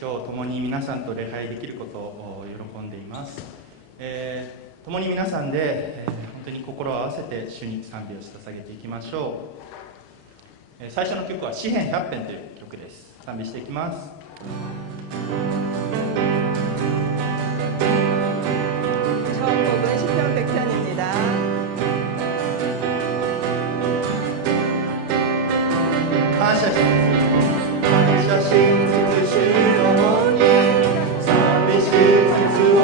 今日共に皆さんと礼拝できることを喜んでいます。共に皆さんで、本当に心を合わせて主に賛美を捧げていきましょう。最初の曲は詩編100編という曲です。賛美していきます。처음 곡은 시편 100편입니다. 주와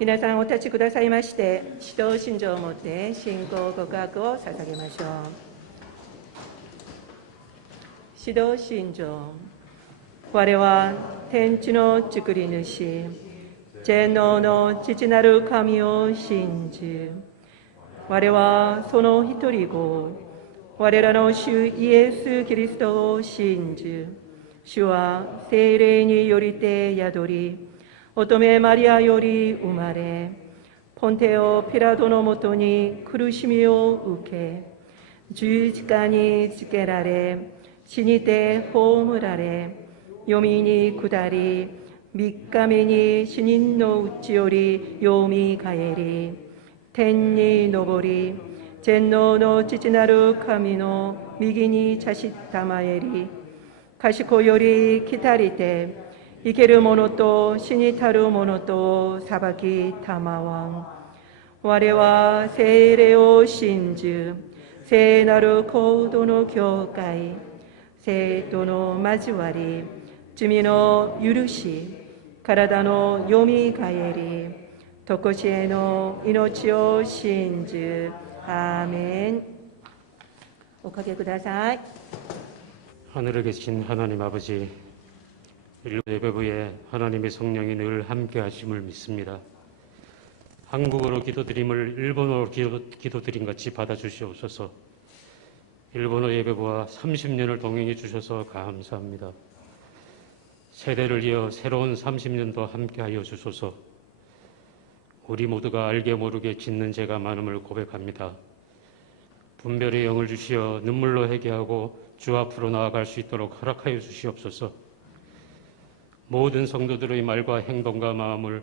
皆さんお立ちくださいまして、指導信条をもって信仰告白を捧げましょう。指導信条。我は天地の作り主、全能の父なる神を信じ、我はその一人子、我らの主イエス・キリストを信じ、主は聖霊によりて宿り、乙女マリアより生まれ、ポンテオ・ピラトのもとに苦しみを受け、十字架につけられ、死にて葬られ、読みに下り、三日目に死人のうちよりよみ返り、天に昇り、全能の父なる神の右に茶したまえり、賢より来たりて、生ける者と死にたる者と裁きたまわん。我は聖霊を信じ、聖なる行動の教会、聖徒の交わり、罪の許し、体のよみがえり、とこしえの命を信じ。アーメン。おかけください。 하늘에 계신 하나님 아버지, 일본 예배부에 하나님의 성령이 늘 함께 하심을 믿습니다. 한국어로 기도드림을 일본어로 기도드림 같이 받아주시옵소서. 일본어 예배부와 30년을 동행해 주셔서 감사합니다. 세대를 이어 새로운 30년도 함께하여 주소서. 우리 모두가 알게 모르게 짓는 죄가 많음을 고백합니다. 분별의 영을 주시어 눈물로 회개하고 주 앞으로 나아갈 수 있도록 허락하여 주시옵소서. 모든 성도들의 말과 행동과 마음을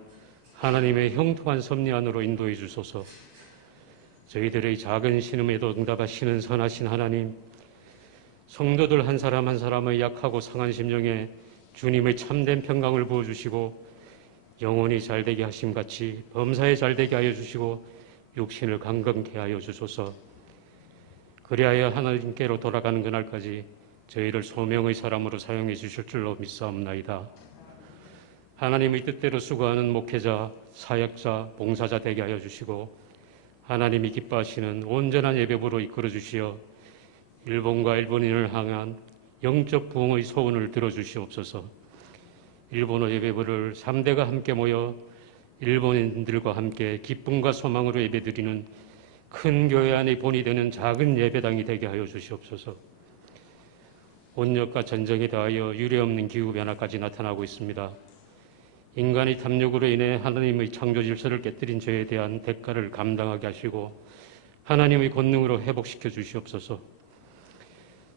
하나님의 형통한 섭리 안으로 인도해 주소서. 저희들의 작은 신음에도 응답하시는 선하신 하나님, 성도들 한 사람 한 사람의 약하고 상한 심령에 주님의 참된 평강을 부어주시고 영혼이 잘되게 하심같이 범사에 잘되게 하여 주시고 육신을 강건케 하여 주소서. 그리하여 하나님께로 돌아가는 그날까지 저희를 소명의 사람으로 사용해 주실 줄로 믿사옵나이다. 하나님의 뜻대로 수고하는 목회자, 사역자, 봉사자 되게 하여 주시고 하나님이 기뻐하시는 온전한 예배부로 이끌어 주시어 일본과 일본인을 향한 영적 부흥의 소원을 들어주시옵소서. 일본어 예배부를 3대가 함께 모여 일본인들과 함께 기쁨과 소망으로 예배드리는 큰 교회 안의 본이 되는 작은 예배당이 되게 하여 주시옵소서. 온역과 전쟁에 더하여 유례없는 기후변화까지 나타나고 있습니다. 인간의 탐욕으로 인해 하나님의 창조 질서를 깨뜨린 죄에 대한 대가를 감당하게 하시고 하나님의 권능으로 회복시켜 주시옵소서.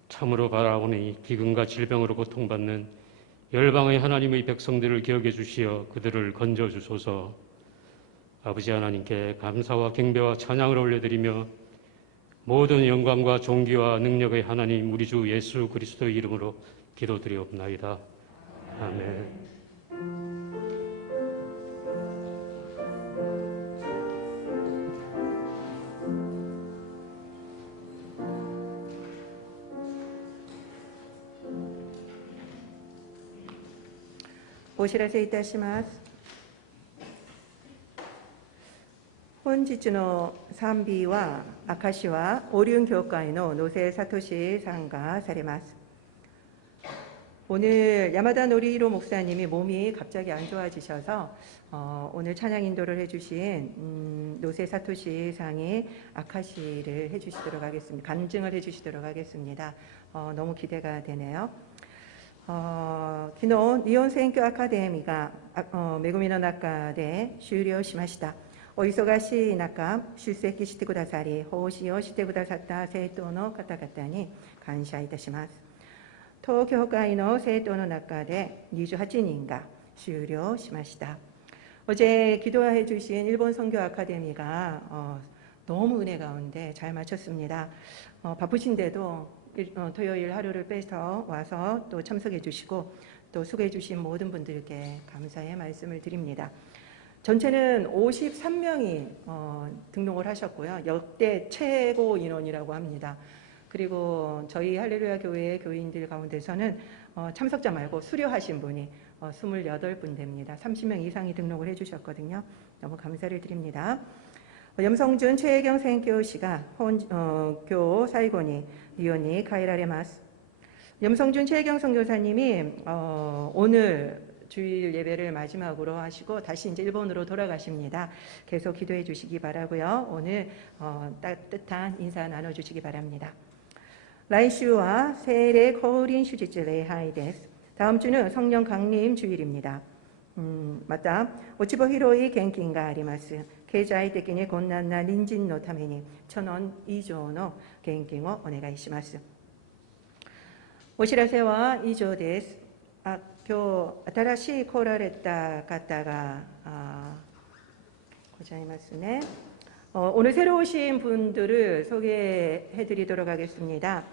참으로 바라오니 기근과 질병으로 고통받는 열방의 하나님의 백성들을 기억해 주시어 그들을 건져 주소서. 아버지 하나님께 감사와 경배와 찬양을 올려드리며 모든 영광과 존귀와 능력의 하나님 우리 주 예수 그리스도의 이름으로 기도드리옵나이다. 아멘.お知らせいたします。本日の賛美は、明石はオリュン教会の野瀬聡さんがされます。오늘 야마다 노리로 목사님이 몸이 갑자기 안 좋아지셔서 오늘 찬양 인도를 해주신 노세 사토시 상이 아카시를 해주시도록 하겠습니다. 간증을 해주시도록 하겠습니다. 너무 기대가 되네요. 昨日日本選挙アカデミーが恵みの中で終了しました。お忙しい中出席してくださり奉仕をしてくださった生徒の方々に感謝いたします。当教会の生徒の中で28人が終了しました。어제 기도해 주신 일본 선교 아카데미가 너무 은혜 가운데 잘 마쳤습니다. 바쁘신데도 토요일 하루를 빼서 와서 또 참석해 주시고 또 수고해 주신 모든 분들께 감사의 말씀을 드립니다. 전체는 53명이 등록을 하셨고요. 역대 최고 인원이라고 합니다. 그리고 저희 할렐루야 교회 교인들 가운데서는 참석자 말고 수료하신 분이 28분 됩니다. 30명 이상이 등록을 해주셨거든요. 너무 감사를 드립니다. 염성준 최혜경 선교씨가 교 사이고니 위원이 가이라레마스. 염성준 최혜경 선교사님이 오늘 주일 예배를 마지막으로 하시고 다시 이제 일본으로 돌아가십니다. 계속 기도해 주시기 바라고요. 오늘 따뜻한 인사 나눠주시기 바랍니다. 라이슈와 세일의 거울인 슈지츠 레이하이 데스. 다음 주는 성령 강림 주일입니다. 맞다. 오치보 히로이 겐킨가 아리마스.経済的に困難な隣人のために1,000원以上の献金をお願いします。お知らせは以上です。今日新しい来られた方がございますね。오늘 새로 오신 분들을 소개해 드리도록 하겠습니다.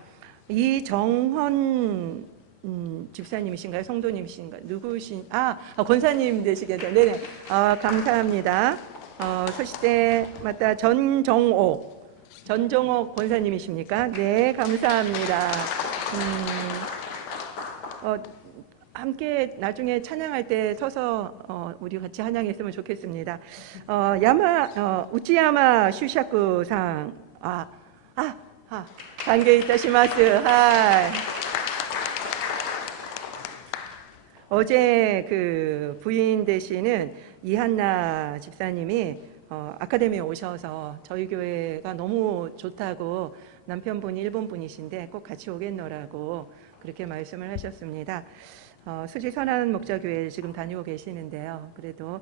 이정헌 집사님이신가요? 성도님이신가요? 누구신? 권사님 되시겠네요. 네네. 감사합니다. そしてまた 전종옥 권사님이십니까? 네, 감사합니다. 함께 나중에 찬양할 때 서서 우리 같이 찬양했으면 좋겠습니다. 우치야마 슈샤쿠상 관계 이타시마스. 하이. 어제 그 부인 되시는 이한나 집사님이 아카데미에 오셔서 저희 교회가 너무 좋다고 남편분이 일본 분이신데 꼭 같이 오겠노라고 그렇게 말씀을 하셨습니다. 수지 선한 목자교회에 지금 다니고 계시는데요. 그래도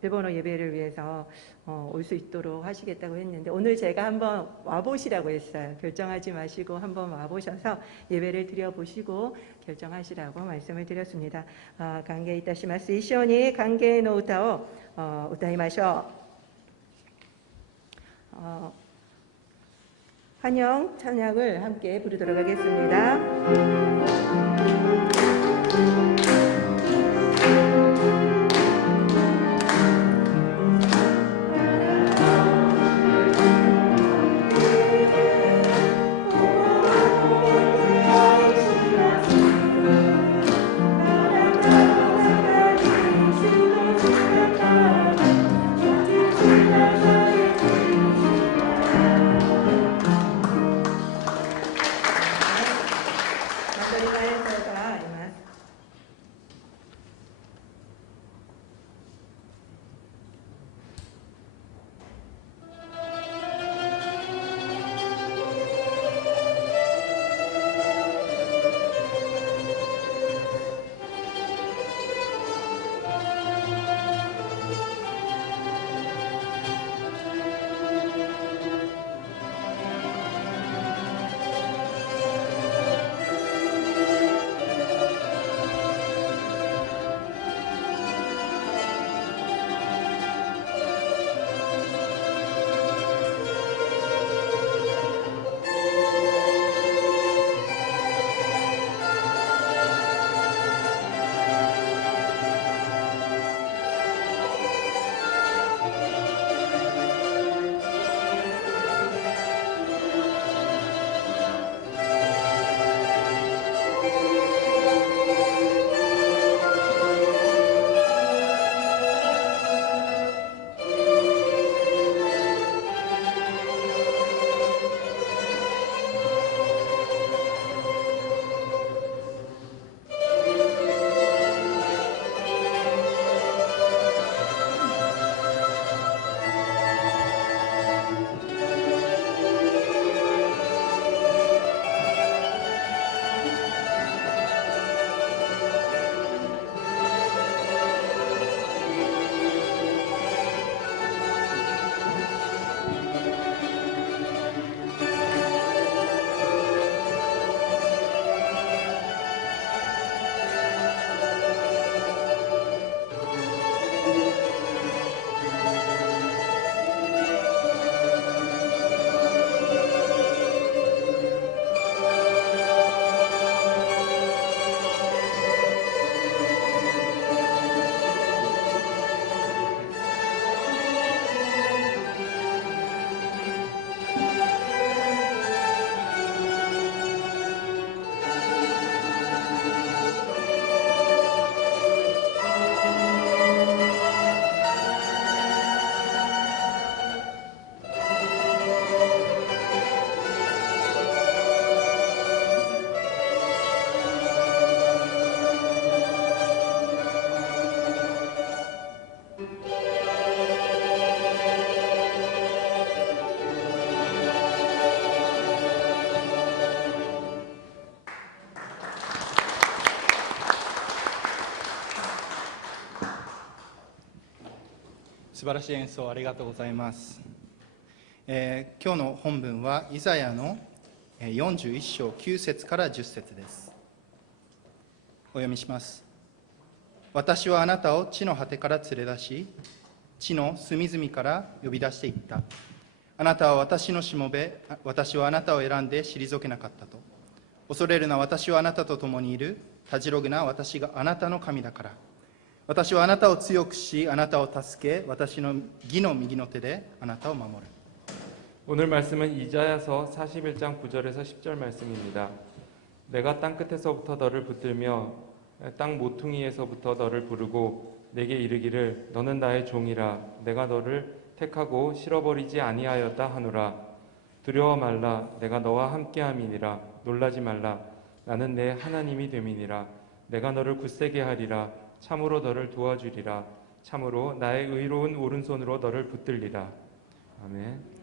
일본어 예배를 위해서 올 수 있도록 하시겠다고 했는데 오늘 제가 한번 와보시라고 했어요. 결정하지 마시고 한번 와보셔서 예배를 드려보시고 결정하시라고 말씀을 드렸습니다. 관계 이타시마스. 이시오니 관계의 노우타오 우타이마쇼. 환영 찬양을 함께 부르도록 하겠습니다. 素晴らしい演奏ありがとうございます。今日の本文はイザヤの41章9節から10節です。お読みします。私はあなたを地の果てから連れ出し、地の隅々から呼び出していった。あなたは私のしもべ、私はあなたを選んで退けなかったと。恐れるな、私はあなたと共にいる。たじろぐな、私があなたの神だから。私はあなたを強くし、あなたを助け、私の義の右の手であなたを守る。 오늘 말씀은 이자야서 41장 9절에서 10절 말씀입니다. 내가 땅 끝에서부터 너를 붙들며 땅 모퉁이에서부터 너를 부르고 내게 이르기를 너는 나의 종이라 내가 너를 택하고 실어버리지 아니하였다 하노라. 두려워 말라 내가 너와 함께함이니라. 놀라지 말라 나는 내 하나님이 됨이니라. 내가 너를 굳세게 하리라. 참으로 너를 도와주리라. 참으로 나의 의로운 오른손으로 너를 붙들리라. 아멘.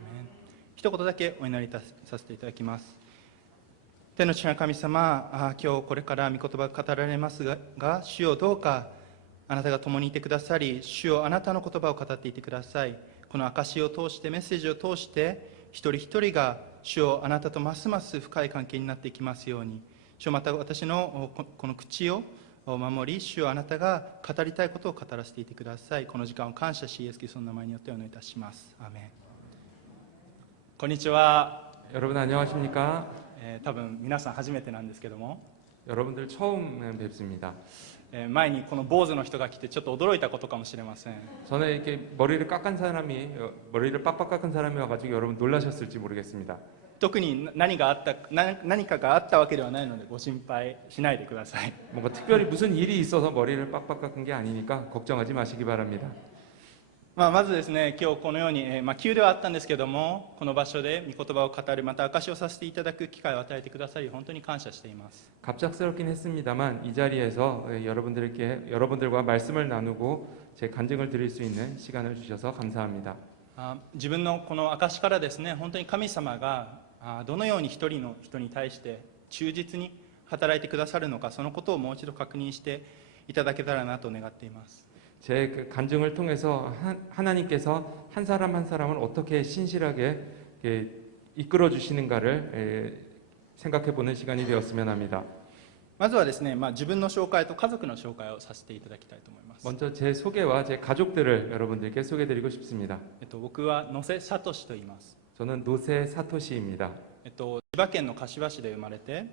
一言だけお祈りさせていただきます。天の父なる神様、今日これから御言葉が語られますが、主よどうかあなたが共にいてくださり、主よあなたの言葉を語っていてください。この証を通して、メッセージを通して、一人一人が主よあなたとますます深い関係になっていきますように、主よまた私のこの口を守り、主よあなたが語りたいことを語らせていてください。この時間を感謝し、イエス・キリストの名前によってお祈りいたします。アーメン。こんにちは。 여러분 안녕하십니까? 多分皆さん初めてなんですけども、 여러분들 처음 뵙습니다. 前にこの坊主の人が来てちょっと驚いたことかもしれません。 전에 이렇게 머리를 깎은 사람이 머리를 빡빡 깎은 사람이 와가지고 여러분 놀라셨을지 모르겠습니다. 特に何かがあったわけではないのでご心配しないでください。 뭔가 특별히 무슨 일이 있어서 머리를 빡빡 깎은 게 아니니까 걱정하지 마시기 바랍니다. まずですね、今日このように、急ではあったんですけども、この場所で御言葉を語る、また証しをさせていただく機会を与えてくださり、本当に感謝しています。 갑작스럽긴 했습니다만 이 자리에서 여러분들과 말씀을 나누고 제 간증을 드릴 수 있는 시간을 주셔서 감사합니다. 自分のこの証しからですね、本当に神様がどのように一人の人に対して忠実に働いてくださるのか、そのことをもう一度確認していただけたらなと願っています。 제 그 간증을 통해서 하나님께서 한 사람 한 사람을 어떻게 신실하게 이끌어 주시는가를 생각해 보는 시간이 되었으면 합니다. まずはですね、自分の紹介と家族の紹介をさせていただきたいと思います。 먼저 제 소개와 제 가족들을 여러분들께 소개드리고 싶습니다. 僕は野瀬聡と言います。 저는 노세 사토시입니다. 千葉県の柏市で生まれて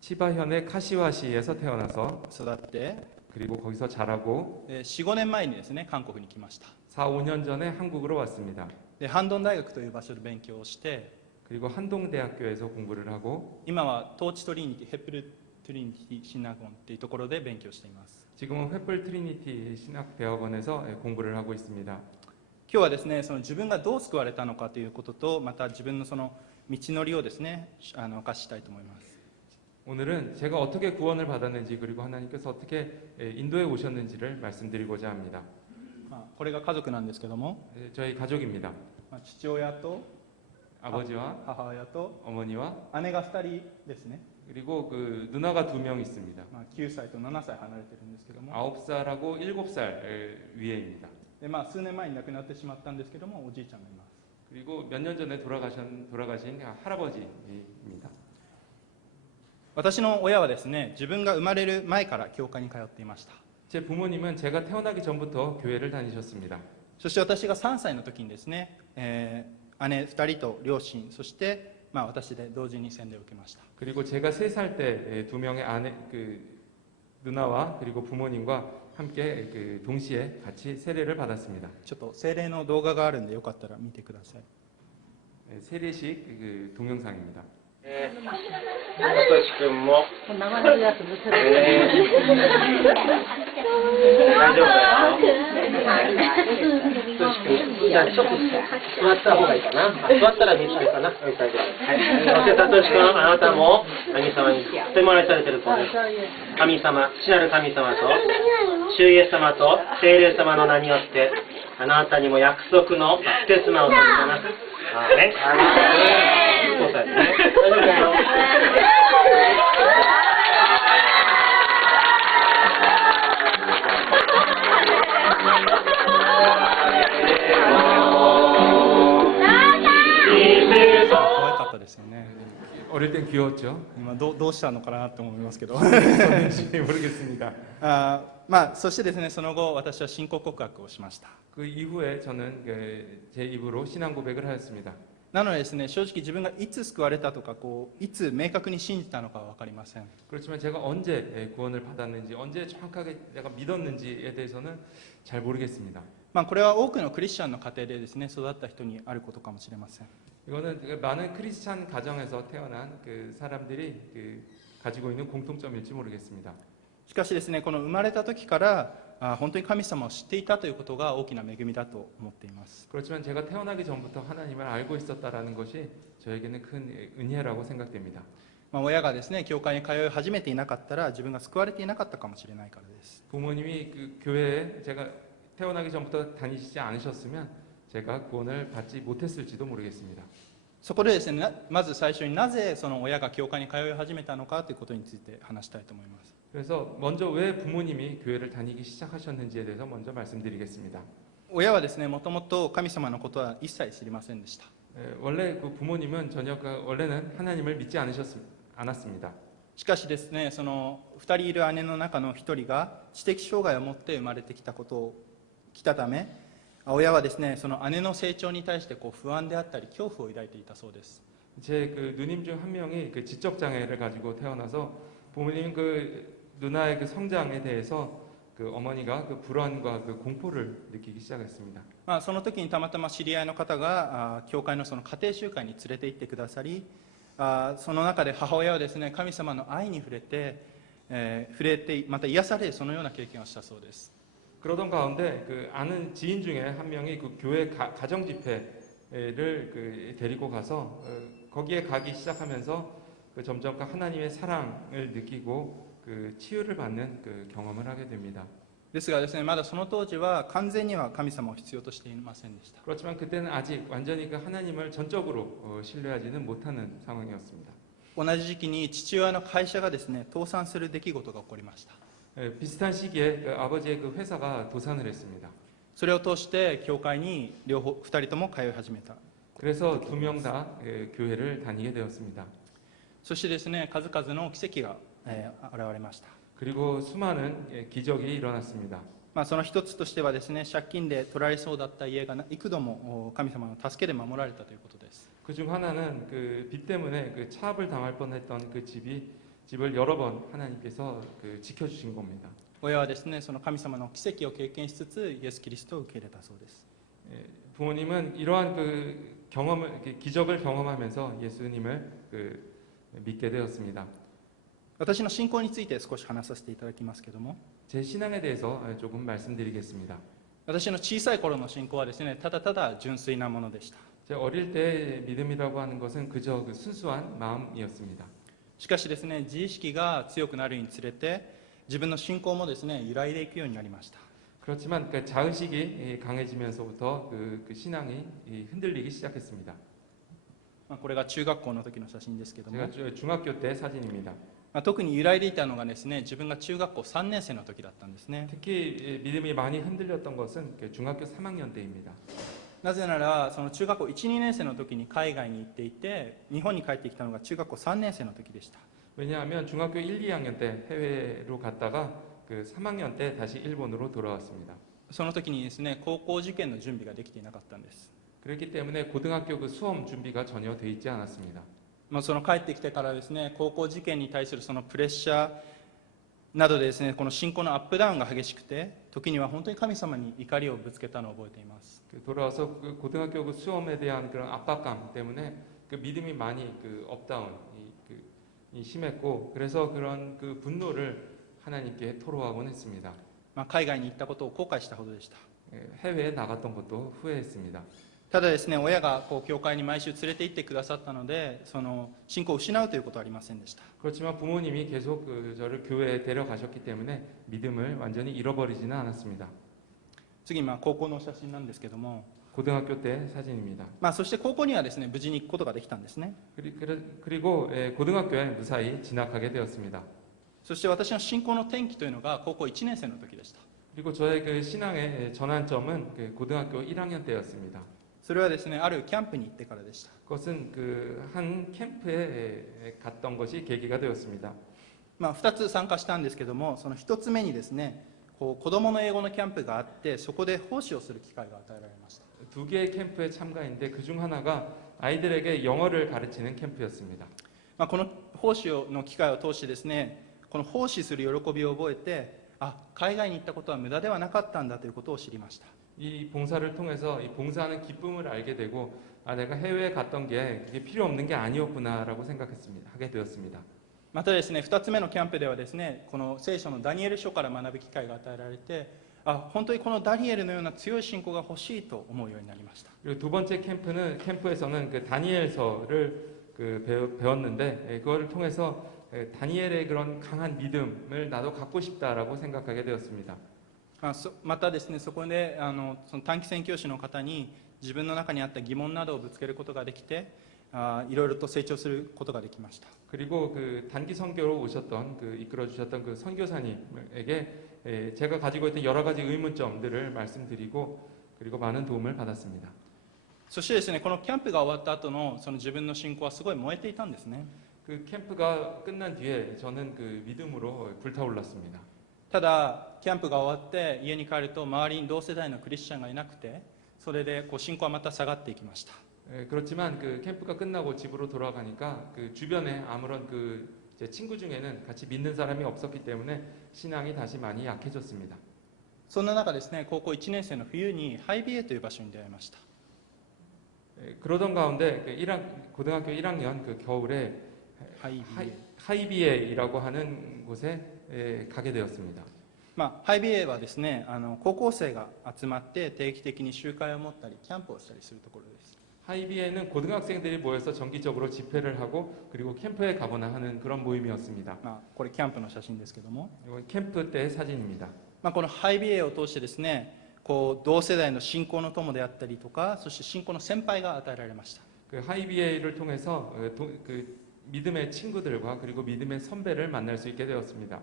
치바현의 카시와시에서 태어나서 育って 그리고 거기서 자라고 4、5年前にですね、韓国に来ました。 4, 5년 전에 한국으로 왔습니다. でハンドン大学という場所で勉強をして、 그리고 한동대학교에서 공부를 하고 今はトーチトリニティヘプルトリニティシナゴンというところで勉強しています。 지금은 횃불 트리니티 신학대학원에서 공부를 하고 있습니다. 今日はですね、その自分がどう救われたのかということと、また自分のその道のりをですね、明かしたいと思います。 오늘은 제가 어떻게 구원을 받았는지 그리고 하나님께서 어떻게 인도에 오셨는지를 말씀드리고자 합니다. これが家族なんですけども、 저희 가족입니다. 父親と 아버지와 母親と 어머니와 姉が2人ですね。 그리고 그 누나가 2명 있습니다. 9歳と7歳離れてるんですけども、 9살하고 7살 위에입니다. で数年前に亡くなってしまったんですけども、おじいちゃんがいます。 그리고 몇 년 전에 돌아가신 할아버지입니다. 私の親はですね、自分が生まれる前から教会に通っていました。 제 부모님은 제가 태어나기 전부터 교회를 다니셨습니다. そして私が3歳の時にですね、姉2人と両親、そして、私で同時に洗礼を受けました。 그리고 제가 3살 때 2명의 누나와 그리고 부모님과 함께 동시에 같이 세례를 받았습니다. ちょっと聖霊の動画があるんでよかったら見てください。 세례식 동영상입니다. さとし君も、大丈夫だよ。さとし君、じゃあちょっと座った方がいいかな。座ったら見つけるかな。はい、大丈夫。そしてさとし君、あなたも神様にとても愛されている子です。神様、父なる神様と、主イエス様と聖霊様の名によって、あなたにも約束のバプテスマを授けます。アーメン。そうですね。大丈夫だよ。 어릴 땐 귀여웠죠. 今どうしたのかなと思いますけど 어떤지 모르겠습니다. そしてですね、その後私は信仰告白をしました。 그 이후에 저는 제 입으로 신앙 고백을 하였습니다. なのでですね、正直自分がいつ救われたとかいつ明確に信じたのかは分かりません。 그렇지만 제가 언제 구원을 받았는지, 언제 정확하게 내가 믿었는지에 대해서는 잘 모르겠습니다. これは多くのクリスチャンの家庭でですね、育った人にあることかもしれません。 이거는 많은 크리스찬 가정에서 태어난 그 사람들이 가지고 있는 공통점일지 모르겠습니다. しかしですね、この生まれた時から本当に神様を知っていたということが大きな恵みだと思っています。 그렇지만 제가 태어나기 전부터 하나님을 알고 있었다라는 것이 저에게는 큰 은혜라고 생각됩니다. 親がですね、教会に通い始めていなかったら自分が救われていなかったかもしれないからです。 부모님이 그 교회에 제가 태어나기 전부터 다니시지 않으셨으면 제가 구원을 받지 못했을지도 모르겠습니다. そこでですね、まず最初になぜその親が教会に通い始めたのかということについて話したいと思います。 그래서 먼저 왜 부모님이 교회를 다니기 시작하셨는지에 대해서 먼저 말씀드리겠습니다. 親はですね、もともと神様のことは一切知りませんでした。 원래 그 부모님은 전혀 원래는 하나님을 믿지 않았습니다. しかしですね、その2人いる姉の中の1人が知的障害を持って生まれてきたため、親はですね、その姉の成長に対して不安であったり恐怖を抱いていたそうです。 제 그 누님 중 한 명이 그 지적 장애를 가지고 태어나서 부모님 그 누나의 그 성장에 대해서 그 어머니가 그 불안과 그 공포를 느끼기 시작했습니다. その時にたまたま知り合いの方が教会のその家庭集会に連れて行ってくださり、その中で母親はですね、神様の愛に触れてまた癒されそのような経験をしたそうです。 그러던 가운데 그 아는 지인 중에 한 명이 그 교회 가정 집회를 그 데리고 가서 거기에 가기 시작하면서 그 점점 하나님의 사랑을 느끼고 그 치유를 받는 그 경험을 하게 됩니다. ですがですね、まだその当時は完全には神様を必要としていませんでした。 그렇지만 그때는 아직 완전히 그 하나님을 전적으로 신뢰하지는 못하는 상황이었습니다. 同じ時期に父親の会社がですね、倒産する出来事が起こりました。 비슷한 시기에 그 아버지의 그 회사가 도산을 했습니다. それを通して教会に2人とも通い始めた。 그래서 두 명 다 교회를 다니게 되었습니다. そしてですね、数々の奇跡が現れました。 그리고 수많은 기적이 일어났습니다. その一つとしてはですね、借金で取られそうだった家が幾度も神様の助けで守られたということです。 그중 하나는 그 빚 때문에 그 차압을 당할 뻔했던 그 집을 여러 번 하나님께서 그 지켜주신 겁니다. 親はですね、その神様の奇跡を経験しつつイエス・キリストを受け入れたそうです。 부모님은 이러한 그 기적을 경험하면서 예수님을 그 믿게 되었습니다. 私の信仰について少し話させていただきますけども、 제 신앙에 대해서 조금 말씀드리겠습니다. 私の小さい頃の信仰はですね、ただただ純粋なものでした。 제 어릴 때 믿음이라고 하는 것은 그저 그 순수한 마음이었습니다. しかしですね、自意識が強くなるにつれて自分の信仰もですね、揺らいでいくようになりました。 그렇지만 그 자의식이 강해지면서부터 그 신앙이 흔들리기 시작했습니다. これが中学校の時の写真ですけども、 제가 중학교 때 사진입니다. 特に揺らいでいたのがですね、自分が中学校3年生の時だったんですね。 특히 믿음이 많이 흔들렸던 것은 그 중학교 3학년 때입니다. なぜならその中学校 1,2 年生の時に海外に行っていて、日本に帰ってきたのが中学校3年生の時でした。 왜냐하면 중학교 1, 2학년 때 해외로 갔다가 그 3학년 때 다시 일본으로 돌아왔습니다. その時にですね、高校受験の準備ができていなかったんです。 그렇기 때문에 고등학교 그 수험 준비가 전혀 돼 있지 않았습니다. その帰ってきてからですね、高校受験に対するそのプレッシャーなどでですね、この信仰のアップダウンが激しくて、時には本当に神様に怒りをぶつけたのを覚えています。 돌아와서 그 고등학교 그 수험에 대한 그런 압박감 때문에 그 믿음이 많이 그 업다운이 심했고, 그래서 그런 그 분노를 하나님께 토로하곤 했습니다. 海外に行ったことを後悔したほどでした。 해외에 나갔던 것도 후회했습니다. ただですね、親が教会に毎週連れて行ってくださったので、その信仰を失うということはありませんでした。 그렇지만 부모님이 계속 저를 교회에 데려가셨기 때문에 믿음을 완전히 잃어버리지는 않았습니다. 次高校の写真なんですけども、 고등학교 때 사진입니다. そして高校にはですね、無事に行くことができたんですね。 그리고 고등학교에 무사히 진학하게 되었습니다. そして私の信仰の転機というのが高校1年生の時でした。 그리고 저의 그 신앙의 전환점은 그 고등학교 1학년 때였습니다. それはですね、あるキャンプに行ってからでした。 그것은 그 한 캠프에 갔던 것이 계기가 되었습니다. 2つ参加したんですけども、その1つ目にですね、子供の英語のキャンプがあって、そこで奉仕をする機会が与えられました。 두 개의 캠프에 참가했는데 그중 하나가 아이들에게 영어를 가르치는 캠프였습니다. この奉仕の機会を通してですね、この奉仕する喜びを覚えて、海外に行ったことは無駄ではなかったんだということを知りました。 이 봉사를 통해서 이 봉사하는 기쁨을 알게 되고 내가 해외에 갔던 게 그게 필요 없는 게 아니었구나라고 생각했습니다. 하게 되었습니다. またですね、2つ目のキャンプではですね、この聖書のダニエル書から学ぶ機会が与えられて、本当にこのダニエルのような強い信仰が欲しいと思うようになりました。 그리고 두 번째 캠프에서는 그 다니엘서를 배웠는데 그거를 통해서 다니엘의 그런 강한 믿음을 나도 갖고 싶다라고 생각하게 되었습니다. またですね、そこでその短期宣教師の方に自分の中にあった疑問などをぶつけることができて、いろいろと成長することができました。 그리고 그 단기 선교로 오셨던 그 이끌어 주셨던 그 선교사님에게 제가 가지고 있던 여러 가지 의문점들을 말씀드리고 그리고 많은 도움을 받았습니다. そしてですね、このキャンプが終わった後のその自分の信仰はすごい燃えていたんですね。 그 캠프가 끝난 뒤에 저는 그 믿음으로 불타올랐습니다. ただキャンプが終わって家に帰ると周りに同世代のクリスチャンがいなくて、それで信仰はまた下がっていきました。 그렇지만 그 캠프가 끝나고 집으로 돌아가니까 그 주변에 아무런 그 제 친구 중에는 같이 믿는 사람이 없었기 때문에 신앙이 다시 많이 약해졌습니다. そんな中ですね、高校1年生の冬にハイビエという場所に出会いました。 그러던 가운데 고등학교 1학년 그 겨울에 하이비에이라고 하는 곳에 가게 되었습니다. ハイビエはですね、高校生が集まって定期的に集会を持ったりキャンプをしたりするところです。 하이비에는 고등학생들이 모여서 정기적으로 집회를 하고 그리고 캠프에 가거나 하는 그런 모임이었습니다. これキャンプの写真ですけども、 이건 캠프 때 사진입니다. このハイビエを通してですね、同世代の信仰の友であったりとか、そして信仰の先輩が与えられました。 그 하이비에를 통해서 그 믿음의 친구들과 그리고 믿음의 선배를 만날 수 있게 되었습니다.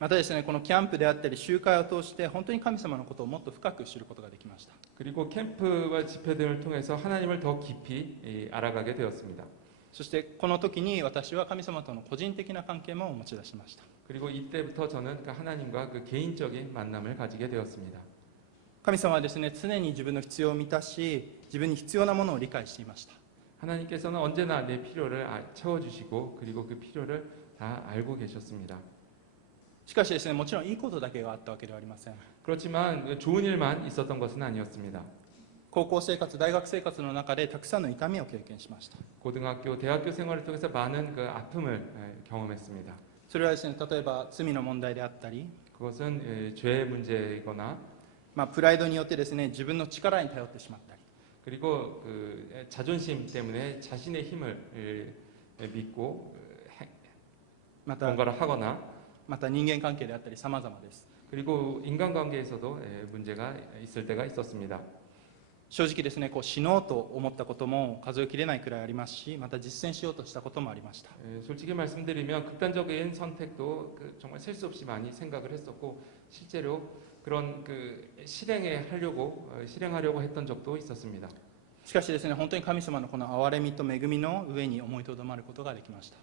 またですね、このキャンプであったり集会を通して本当に神様のことをもっと深く知ることができました。 그리고 캠프와 집회 등을 통해서 하나님을 더 깊이 알아가게 되었습니다. そしてこの時に私は神様との個人的な関係も持ち出しました。 그리고 이때부터 저는 그 하나님과 그 개인적인 만남을 가지게 되었습니다. 神様はですね、常に自分の必要を満たし、自分に必要なものを理解していました。 하나님께서는 언제나 내 필요를 채워주시고 그리고 그 필요를 다 알고 계셨습니다. しかしですね、もちろんいいことだけがあったわけではありません。 그렇지만 좋은 일만 있었던 것은 아니었습니다. 高校生活、大学生活の中でたくさんの痛みを経験しました。 고등학교, 대학교 생활을 통해서 많은 그 아픔을 경험했습니다. それはですね、例えば罪の問題であったり、 그것은 죄의 문제이거나 プライドによってですね、自分の力に頼ってしまったり、 그리고 그 자존심 때문에 자신의 힘을 믿고 また 뭔가를 하거나 人間関係であったり様々です。 그리고 인간관계에서도 문제가 있을 때가 있었습니다. 正直ですね、死のうと思ったことも数えきれないくらいありますし、また実践しようとしたこともありました。 솔직히 말씀드리면 극단적인 선택도 정말 셀 수 없이 많이 생각을 했었고 실제로 그런 그 실행하려고 했던 적도 있었습니다. しかしですね、本当に神様のこの憐れみと恵みの上に思いとどまることができました。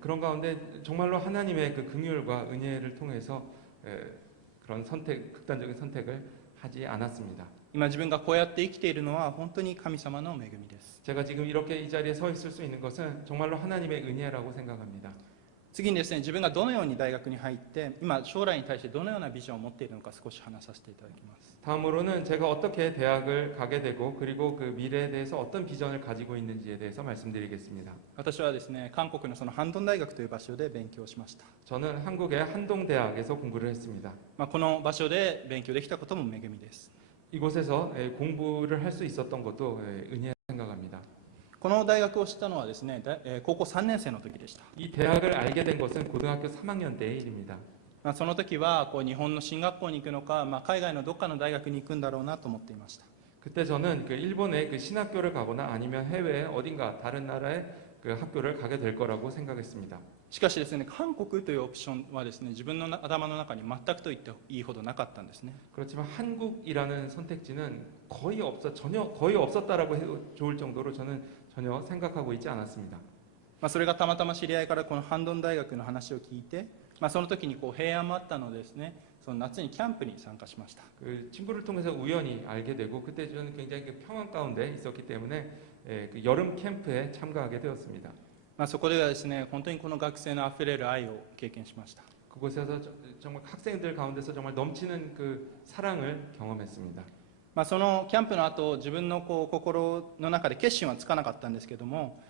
그런 가운데 정말로 하나님의 그 긍휼과 은혜를 통해서 그런 극단적인 선택을 하지 않았습니다. 今自分がこうやって生きているのは本当に神様の恵みです。 제가 지금 이렇게 이 자리에 서 있을 수 있는 것은 정말로 하나님의 은혜라고 생각합니다. 次にですね、自分がどのように大学に入って今将来に対してどのようなビジョンを持っているのか少し話させていただきます。 다음으로는 제가 어떻게 대학을 가게 되고 그리고 그 미래에 대해서 어떤 비전을 가지고 있는지에 대해서 말씀드리겠습니다. 私はですね、韓国のそのハンドン大学という場所で勉強しました。 저는 한국의 한동대학에서 공부를 했습니다. この場所で勉強できたことも恵みです。 이곳에서 공부를 할 수 있었던 것도 은혜라고 생각합니다. この大学を知ったのはですね、高校3年生の時でした。 이 대학을 알게 된 것은 고등학교 3학년 때의 일입니다. その時は日本の進学校に行くのか、海外のどっかの大学に行くんだろうなと思っていました。 그때 저는 그 일본의 그 신학교를 가거나 아니면 해외에 어딘가 다른 나라의 그 학교를 가게 될 거라고 생각했습니다. しかしですね、韓国というオプションはですね、自分の頭の中に全くと言っていいほどなかったんですね。 그렇지만 한국이라는 선택지는 전혀 거의 없었다라고 해도 좋을 정도로 저는 전혀 생각하고 있지 않았습니다. それがたまたま知り合いからこのハンドン大学の話を聞いて、その時にこう平安もあったのでですね、その夏にキャンプに参加しました。 그 친구를 통해서 우연히 알게 되고 그때 저는 굉장히 그 평안 가운데 있었기 때문에 그 여름 캠프에 참가하게 되었습니다. そこではですね、本当にこの学生のあふれる愛を経験しました。 그곳에서 정말 학생들 가운데서 정말 넘치는 그 사랑을 경험했습니다. そのキャンプの後、自分のこう心の中で決心はつかなかったんですけども、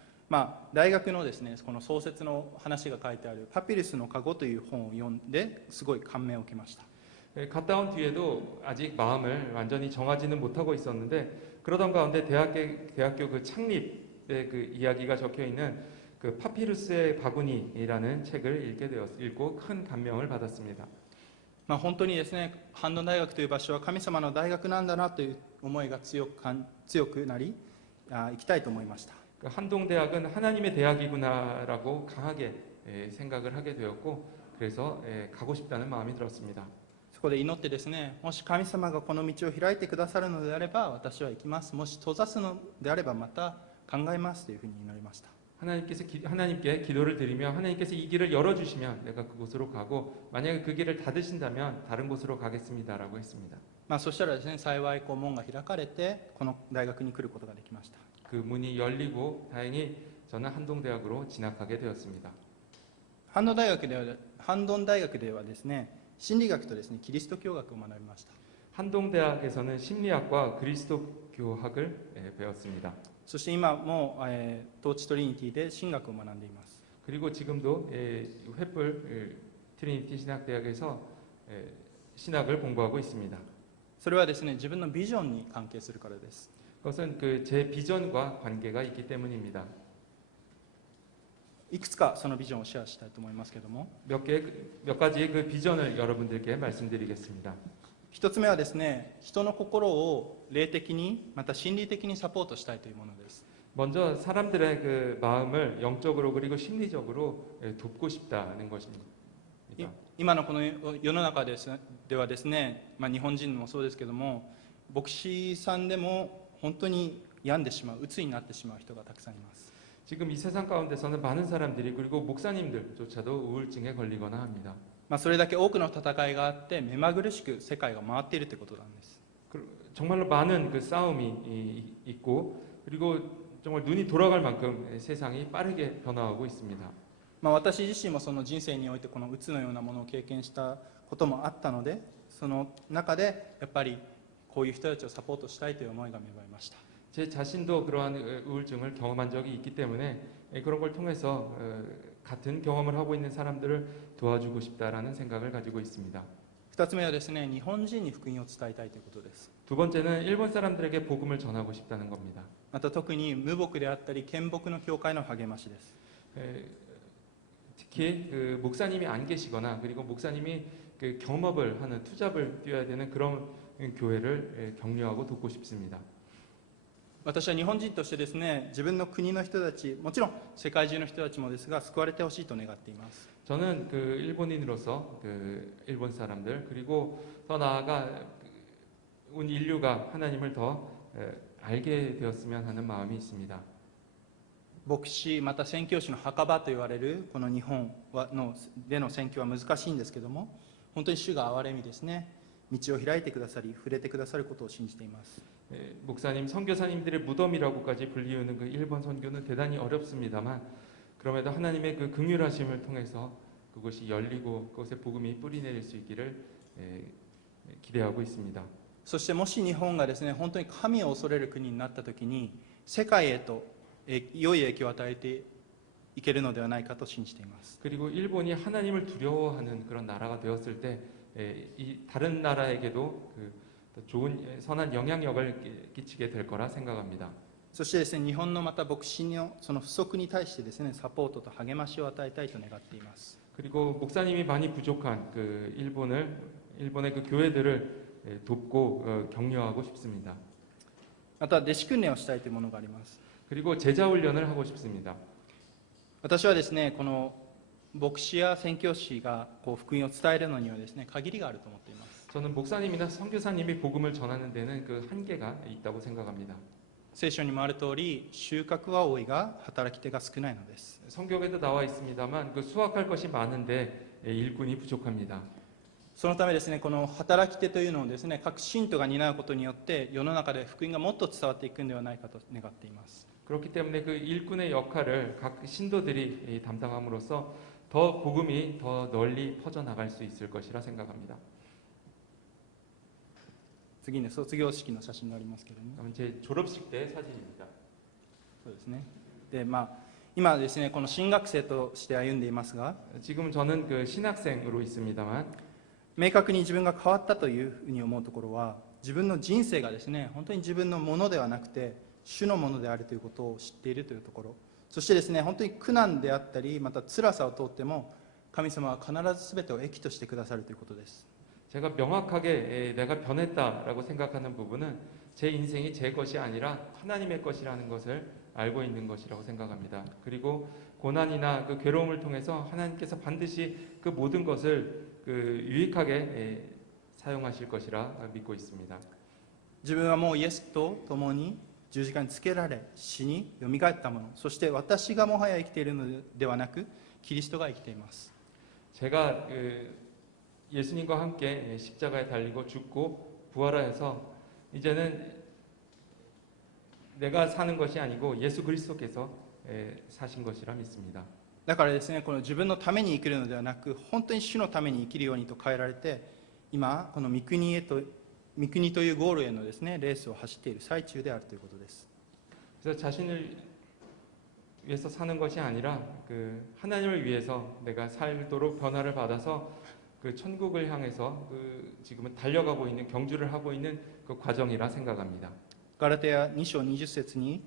大学のですね、この創設の話が書いてあるパピルスの籠という本を読んですごい感銘を受けました。 갔다 온 뒤에도 아직 마음을 완전히 정하지는 못하고 있었는데 그러던 가운데 대학교 그 창립의 그 이야기가 적혀 있는 그 파피루스의 바구니라는 책을 읽고 큰 감명을 받았습니다. 本当にですね、ハンドン大学という場所は神様の大学なんだなという思いが強くなり、行きたいと思いました。 그 한동대학은 하나님의 대학이구나라고 강하게 생각을 하게 되었고 그래서 가고 싶다는 마음이 들었습니다. そこで祈ってですね、もし神様がこの道を開いてくださるのであれば私は行きます。もし閉ざすのであればまた考えますというふうに祈りました。 하나님께 기도를 드리며 하나님께서 이 길을 열어주시면 내가 그곳으로 가고 만약에 그 길을 닫으신다면 다른 곳으로 가겠습니다라고 했습니다. そしたらですね、幸い門が開かれてこの大学に来ることができました。 그 문이 열리고 다행히 저는 한동대학으로 진학하게 되었습니다. ハンドン大学ではですね、心理学とですね、キリスト教学を学びました。 한동대학에서는 심리학과 그리스도교학을 배웠습니다. そして今も、トーチトリニティで神学を学んでいます。 그리고 지금도 횃불 트리니티 신학대학에서 신학을 공부하고 있습니다. それはですね、自分のビジョンに関係するからです。 그것은 그 제 비전과 관계가 있기 때문입니다. いくつかそのビジョンをシェアしたいと思いますけども、 몇 가지 그 비전을 여러분들께 말씀드리겠습니다. 一つ目はですね、人の心を霊的にまた心理的にサポートしたいというものです。 먼저 사람들의 그 마음을 영적으로 그리고 심리적으로 돕고 싶다는 것입니다. 今のこの世の中ではですね、日本人もそうですけども、牧師さんでも本当に病んでしまう、鬱になってしまう人がたくさんいます。 지금 이 세상 가운데서는 많은 사람들이 그리고 목사님들조차도 우울증에 걸리거나 합니다. それだけ多くの戦いがあって目まぐるしく世界が回っているということなんです。 정말로 많은 그 싸움이 있고 그리고 정말 눈이 돌아갈 만큼 세상이 빠르게 변화하고 있습니다. 私自身もその人生においてこの鬱のようなものを経験したこともあったので、その中でやっぱりこういう人たちをサポートしたいという思いが芽生えました。 제 자신도 그러한 우울증을 경험한 적이 있기 때문에 그런 걸 통해서 같은 경험을 하고 있는 사람들을 도와주고 싶다라는 생각을 가지고 있습니다. 2つ目はですね、日本人に福音を伝えたいということです。 두 번째는 일본 사람들에게 복음을 전하고 싶다는 겁니다. また特に無牧であったり献牧の教会の励ましです。 특히 그 목사님이 안 계시거나 그리고 목사님이 그 겸업을 하는 투잡을 뛰어야 되는 그런 교회를 격려하고 돕고 싶습니다. 私は日本人としてですね、自分の国の人たち、もちろん世界中の人たちもですが救われてほしいと願っています。 저는 그 일본인으로서 그 일본 사람들 그리고 더 나아가 온 인류가 하나님을 더 알게 되었으면 하는 마음이 있습니다. 牧師また宣教師の墓場と言われるこの日本での宣教は難しいんですけども、本当に主が憐れみですね、道を開いてくださり触れてくださることを信じています。 목사님, 선교사님들의 무덤이라고까지 불리우는 그 일본 선교는 대단히 어렵습니다만 그럼에도 하나님의 그 긍휼하심을 통해서 그것이 열리고 그것에 복음이 뿌리내릴 수 있기를 기대하고 있습니다. そしてもし日本がですね、本当に神を恐れる国になった時に世界へと良い影響を与えていけるのではないかと信じています。 그리고 일본이 하나님을 두려워하는 그런 나라가 되었을 때 이 다른 나라에게도 그 좋은 선한 영향력을 끼치게 될 거라 생각합니다. そしてですね、日本のまた牧師のその不足に対してですね、サポートと励ましを与えたいと願っています。 그리고 목사님이 많이 부족한 그 일본의 그 교회들을 돕고 격려하고 싶습니다. また弟子訓練をしたいというものがあります。 그리고 제자 훈련을 하고 싶습니다. 私はですね、この牧師や宣教師がこう福音を伝えるのにはですね、限りがあると思っています。 저는 목사님이나 선교사님이 복음을 전하는 데는 그 한계가 있다고 생각합니다. 聖書にもある通り、収穫は多いが働き手が少ないのです。 성경에도 나와 있습니다만 그 수확할 것이 많은데 일꾼이 부족합니다. そのためですね、この働き手というのをですね、各信徒が担うことによって世の中で福音がもっと伝わっていくのではないかと願っています。 그렇기 때문에 그 일꾼의 역할을 각 신도들이 담당함으로써 더 복음이 더 널리 퍼져나갈 수 있을 것이라 생각합니다. 次に卒業式の写真がありますけれども、 다음은 제 졸업식 때 사진입니다. そうですね。で、今ですね、この新学生として歩んでいますが、 지금 저는 그 신학생으로 있습니다만 明確に自分が変わったというふうに思うところは、自分の人生がですね、本当に自分のものではなくて主のものであるということを知っているというところ、そしてですね、本当に苦難であったりまた辛さを通っても神様は必ず全てを益としてくださるということです。 제가 명확하게 내가 변했다라고 생각하는 부분은 제 인생이 제 것이 아니라 하나님의 것이라는 것을 알고 있는 것이라고 생각합니다. 그리고 고난이나 그 괴로움을 통해서 하나님께서 반드시 그 모든 것을 그 유익하게 사용하실 것이라 믿고 있습니다. 自分はもうイエスと共に十字架につけられ死によみがえったもの、そして私がもはや生きているのではなくキリストが生きています。 제가 예수님과 함께 십자가에 달리고 죽고 부활하여서 이제는 내가 사는 것이 아니고 예수 그리스도께서 사신 것이라 믿습니다. だからですね、この自分のために生きるのではなく本当に主のために生きるようにと変えられて、今この御国というゴールへのですね、レースを走っている最中であるということです。 그래서 자신을 위해서 사는 것이 아니라 그 하나님을 위해서 내가 살도록 변화를 받아서 그 천국을 향해서 그 지금은 달려가고 있는 경주를 하고 있는 그 과정이라 생각합니다. ガラテヤ2章20節に、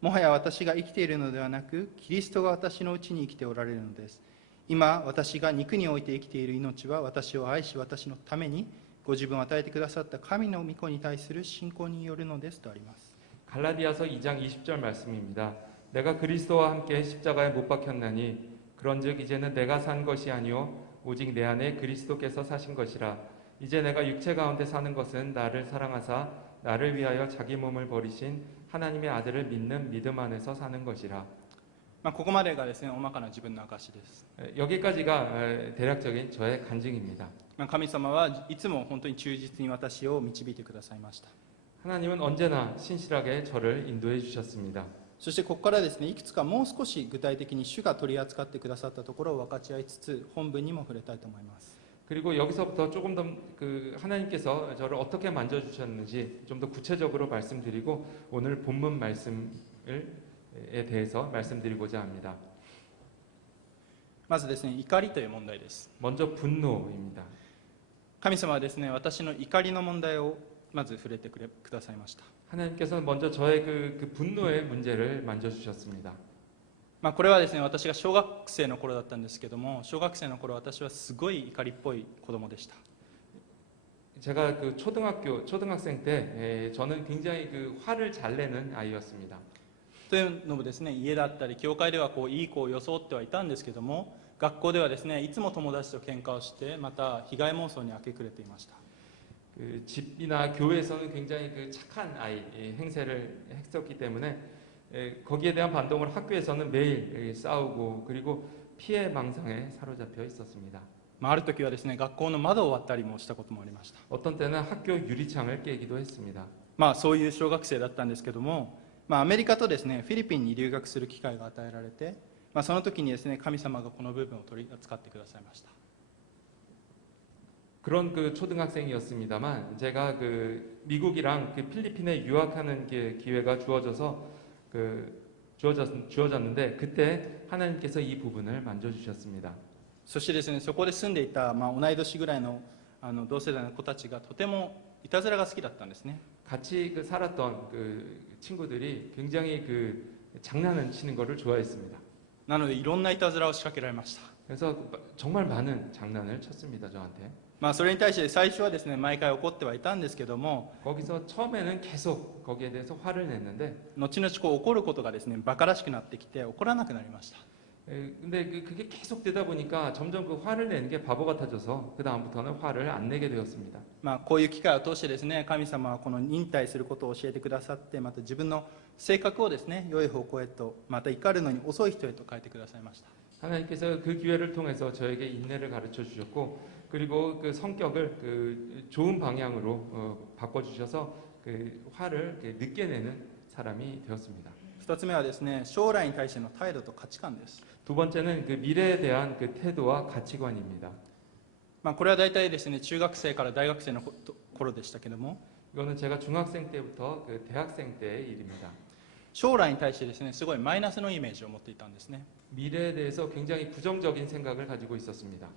もはや私が生きているのではなくキリストが私のうちに生きておられるのです。今私が肉において生きている命は私を愛し私のためにご自分を与えてくださった神の御子に対する信仰によるのですとあります。 갈라디아서 2장 20절 말씀입니다. 내가 그리스도와 함께 십자가에 못 박혔나니 그런즉 이제는 내가 산 것이 아니요 오직 내 안에 그리스도께서 사신 것이라. 이제 내가 육체 가운데 사는 것은 나를 사랑하사 나를 위하여 자기 몸을 버리신 하나님의 아들을 믿는 믿음 안에서 사는 것이라. ここまでがですね、大まかな自分の証です。 여기까지가 대략적인 저의 간증입니다. 神様はいつも本当に忠実に私を導いてくださいました。 하나님은 언제나 신실하게 저를 인도해 주셨습니다. そしてここからですね、いくつかもう少し具体的に主が取り扱ってくださったところを分かち合いつつ本文にも触れたいと思います。 그리고 여기서부터 조금 더 그 하나님께서 저를 어떻게 만져 주셨는지 좀 더 구체적으로 말씀드리고 오늘 본문 말씀에 대해서 말씀드리고자 합니다. まずですね、怒りという問題です。 먼저 분노입니다. 神様はですね、私の怒りの問題をまず触れてくださいました。 하나님께서는 먼저 저의 그 분노의 문제를 만져 주셨습니다. これはですね、私が小学生の頃だったんですけども、小学生の頃私はすごい怒りっぽい子供でした。 제가 그 초등학생 때 저는 굉장히 그 화를 잘 내는 아이였습니다. というのもですね、家だったり教会ではこういい子を装ってはいたんですけども、学校ではですね、いつも友達と喧嘩をしてまた被害妄想に明け暮れていました。 그 집이나 교회에서는 굉장히 그 착한 아이 행세를 했었기 때문에 거기에 대한 반동을 학교에서는 매일 싸우고 그리고 피해 망상에 사로잡혀 있었습니다. ある時はですね、学校の窓を割ったりもしたこともありました。 어떤 때는 학교 유리창을 깨기도 했습니다. そういう小学生だったんですけども、アメリカとですね、フィリピンに留学する機会が与えられて、その時にですね、神様がこの部分を取り扱ってくださいました。 그런 그 초등학생이었습니다만 제가 그 미국이랑 그 필리핀에 유학하는 기회가 주어졌는데 그때 하나님께서 이 부분을 만져주셨습니다. そしてですね、そこで住んでいた、同い年ぐらいの同世代の子たちがとてもいたずらが好きだったんですね。 같이 그 살았던 그 친구들이 굉장히 그 장난을 치는 것을 좋아했습니다. なのでいろんないたずらを仕掛けられました。 그래서 정말 많은 장난을 쳤습니다 저한테. それに対して最初はですね、毎回怒ってはいたんですけども、 거기서 처음에는 계속 거기에 대해서 화를 냈는데 後々こう怒ることがですね、馬鹿らしくなってきて怒らなくなりました。 근데 그게 계속 되다 보니까 점점 그 화를 내는 게 바보 같아져서 그 다음부터는 화를 안 내게 되었습니다. こういう機会を通してですね、神様はこの忍耐することを教えてくださって、また自分の性格をですね、良い方向へと、また怒るのに遅い人へと変えてくださいました。 하나님께서 그 기회를 통해서 저에게 인내를 가르쳐 주셨고, 그리고 그 성격을 그 좋은 방향으로 바꿔주셔서 그 화를 늦게 내는 사람이 되었습니다. 2つ目はですね、将来に対しての態度と価値観です。 두 번째는 그 미래에 대한 그 태도와 가치관입니다. これは大体ですね、中学生から大学生の頃でしたけども、 이거는 제가 중학생 때부터 그 대학생 때의 일입니다. 将来に対してですね、すごいマイナスのイメージを持っていたんですね。 미래에 대해서 굉장히 부정적인 생각을 가지고 있었습니다.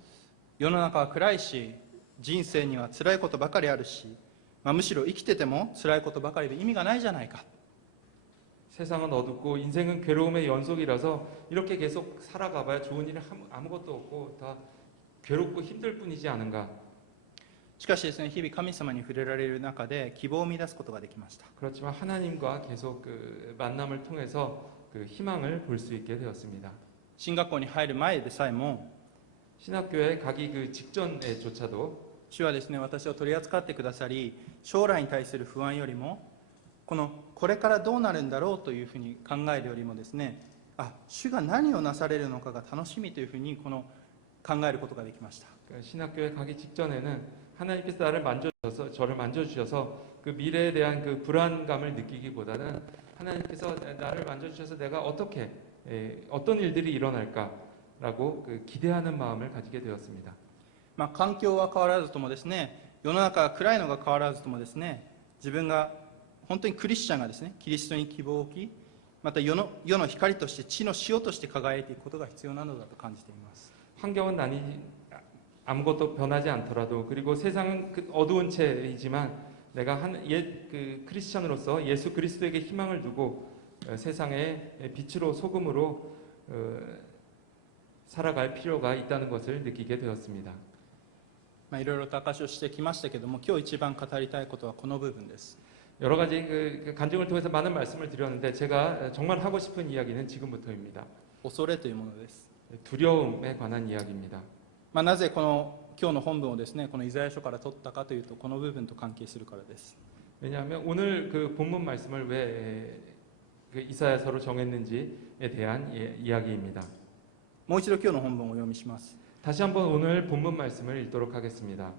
世の中は暗いし、人生には辛いことばかりあるし、むしろ生きてても辛いことばかりで意味がないじゃないか。 세상은 어둡고 인생은 괴로움의 연속이라서 이렇게 계속 살아가봐야 좋은 일은 아무것도 없고 다 괴롭고 힘들 뿐이지 않은가. しかしですね、日々神様に触れられる中で希望を見出すことができました。 그렇지만 하나님과 계속 그 만남을 통해서 그 희망을 볼 수 있게 되었습니다. 進学校に入る前でさえも、 신학교에 가기 그 직전에조차도 主はですね、私を取り扱ってくださり、将来に対する不安よりも、これからどうなるんだろうというふうに考えるよりもですね、主が何をなされるのかが楽しみというふうに考えることができました。 신학교에 가기 직전에는 하나님께서 저를 만져주셔서 그 미래에 대한 그 불안감을 느끼기보다는 하나님께서 나를 만져주셔서 내가 어떤 일들이 일어날까라고 그 기대하는 마음을 가지게 되었습니다. 環境は変わらずともですね、世の中が暗いのが変わらずともですね、自分が本当にクリスチャンがですね、キリストに希望を置き、また世の光として地の塩として輝いていくことが必要なのだと感じています。 환경은 아무것도 변하지 않더라도, 그리고 세상은 어두운 채이지만 내가 그 크리스천으로서 예수 그리스도에게 희망을 두고 세상의 빛으로 소금으로 살아갈 필요가 있다는 것을 느끼게 되었습니다. いろいろと証しをしてきましたけども、今日一番語りたいことはこの部分です。 여러 가지 그 간증을 통해서 많은 말씀을 드렸는데 제가 정말 하고 싶은 이야기는 지금부터입니다. 恐れというものです。 두려움에 관한 이야기입니다. なぜ今日の本文をですね、このイザヤ書から取ったかというと、この部分と関係するからです。 왜냐하면 오늘 그 본문 말씀을 왜 그 이사야서로 정했는지에 대한 이야기입니다. もう一度今日の本文をお読みします。 다시 한번 오늘 본문 말씀을 읽도록 하겠습니다.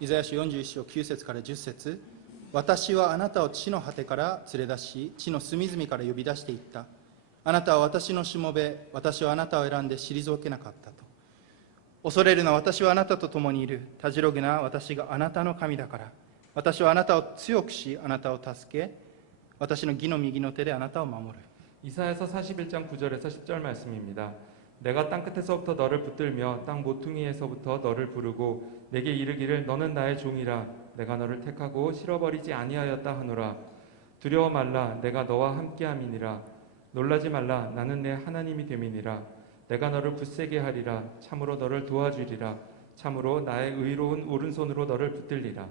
イザヤ書41章9節から10節、私はあなたを地の果てから連れ出し、地の隅々から呼び出していった。あなたは私のしもべ、私はあなたを選んで退けなかったと。恐れるな、私はあなたと共にいる。たじろぐな、私があなたの神だから。私はあなたを強くし、あなたを助け、私の義の右の手であなたを守る。 이사야서 41장 9절에서 10절 말씀입니다. 내가 땅끝에서부터 너를 붙들며 땅 모퉁이에서부터 너를 부르고 내게 이르기를 너는 나의 종이라. 내가 너를 택하고 실어버리지 아니하였다 하노라. 두려워 말라, 내가 너와 함께함이니라. 놀라지 말라, 나는 내 하나님이 됨이니라. 내가 너를 굳세게 하리라. 참으로 너를 도와주리라. 참으로 나의 의로운 오른손으로 너를 붙들리라.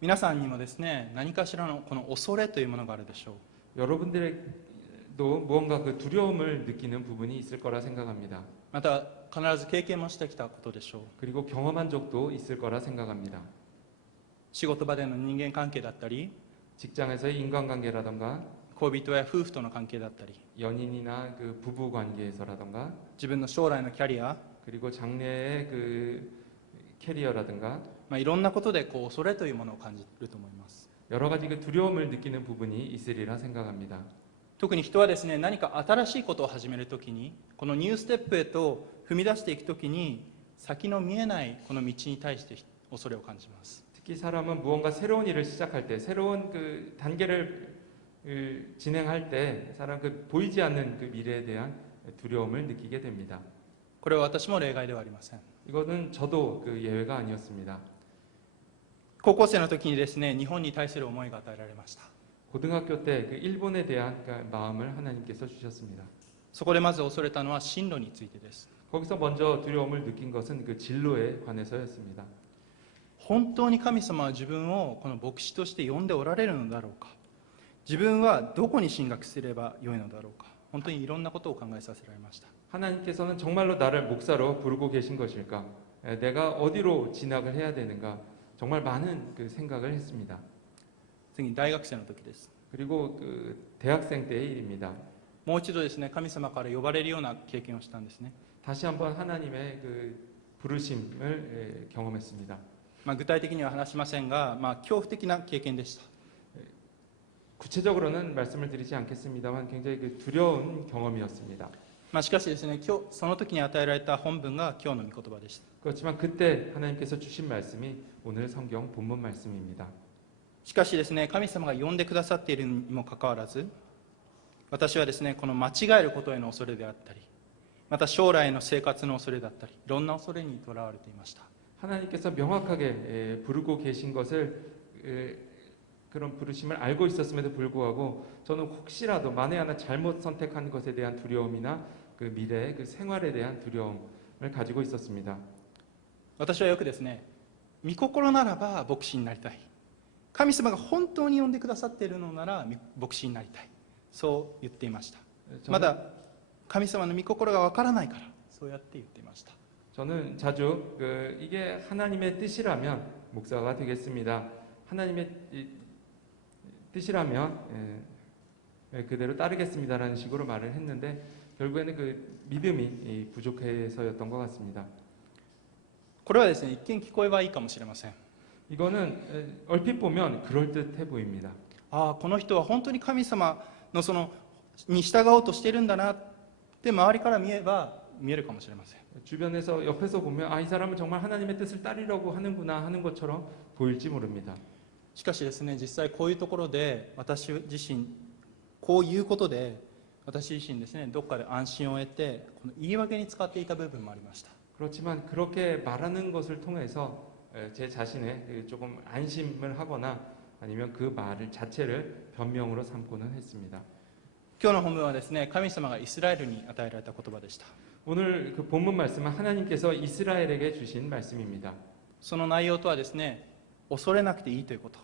皆さんにもですね、何かしらのこの恐れというものがあるでしょう。 여러분들도 무언가 그 두려움을 느끼는 부분이 있을 거라 생각합니다. また必ず経験もしてきたことでしょう。 그리고 경험한 적도 있을 거라 생각합니다. 仕事場での人間関係だったり、 직장에서의 인간관계라던가 恋人や夫婦との関係だったり、 연인이나 그 부부 관계에서라던가 自分の将来のキャリア、 그리고 장래의 그 캐리어라든가 いろんなことで恐れというものを感じると思います。 여러 가지 그 두려움을 느끼는 부분이 있으리라 생각합니다. 特に人はですね、何か新しいことを始めるときに、このニューステップへと踏み出していくときに、先の見えないこの道に対して恐れを感じます。 특히 사람은 무언가 새로운 일을 시작할 때, 새로운 그 단계를 진행할 때 사람 그 보이지 않는 그 미래에 대한 두려움을 느끼게 됩니다. これは私も例外ではありません。 이거는 저도 그 예외가 아니었습니다. 高校生の時にですね、日本に対する思いが与えられました。 고등학교 때 그 일본에 대한 그 마음을 하나님께서 주셨습니다. そこでまず恐れたのは進路についてです。 거기서 먼저 두려움을 느낀 것은 그 진로에 관해서였습니다. 本当に神様は自分をこの牧師として呼んでおられるのだろうか。自分はどこに進学すればよいのだろうか。本当にいろんなことを考えさせられました。 하나님께서는 정말로 나를 목사로 부르고 계신 것일까? 내가 어디로 진학을 해야 되는가? 정말 많은 그 생각을 했습니다. 次に大学生の時です。 그리고 그 대학생 때의 일입니다. もう一度ですね、神様から呼ばれるような経験をしたんですね。 다시 한번 하나님의 그 부르심을 경험했습니다. 具体的には話しませんが、恐怖的な経験でした。 구체적으로는 말씀을 드리지 않겠습니다만 굉장히 그 두려운 경험이었습니다. しかしですね、その時に与えられた本文が今日の御言葉でした。 그렇지만 그때 하나님께서 주신 말씀이 오늘 성경 본문 말씀입니다. しかしですね、神様が呼んでくださっているにもかかわらず、私はですね、この間違えることへの恐れであったり、また将来の生活の恐れだったり、いろんな恐れにとらわれていました。 하나님께서 명확하게 부르고 계신 것을 그런 부르심을 알고 있었음에도 불구하고 저는 혹시라도 만에 하나 잘못 선택한 것에 대한 두려움이나 그 미래의 그 생활에 대한 두려움을 가지고 있었습니다. 私はよくですね、御心ならば牧師になりたい。神様が本当に呼んでくださっているのなら牧師になりたい。そう言っていました。まだ神様の御心がわからないから、そうやって言っていました。 저는 자주 이게 하나님의 뜻이라면 목사가 되겠습니다. 하나님의 뜻이라면 그대로 따르겠습니다라는 식으로 말을 했는데 결국에는 그 믿음이 부족해서였던 것 같습니다. これはですね、一見聞こえはいいかもしれません。 이거는 얼핏 보면 그럴듯해 보입니다. この人は本当に神様のに従おうとしているんだなって周りから見えるかもしれません。 주변에서 옆에서 보면 이 사람은 정말 하나님의 뜻을 따르려고 하는구나 하는 것처럼 보일지 모릅니다. しかしですね、実際こういうところで私自身こういうことで私自身ですね、どっかで安心を得てこの言い訳に使っていた部分もありました。 그렇지만 그렇게 말하는 것을 통해서 제 자신의 조금 안심을 하거나 아니면 그 말을 자체를 변명으로 삼고는 했습니다. 今日の本文はですね、神様がイスラエルに与えられた言葉でした。 오늘 그 본문 말씀은 하나님께서 이스라엘에게 주신 말씀입니다. その内容とはですね、恐れなくていいということ。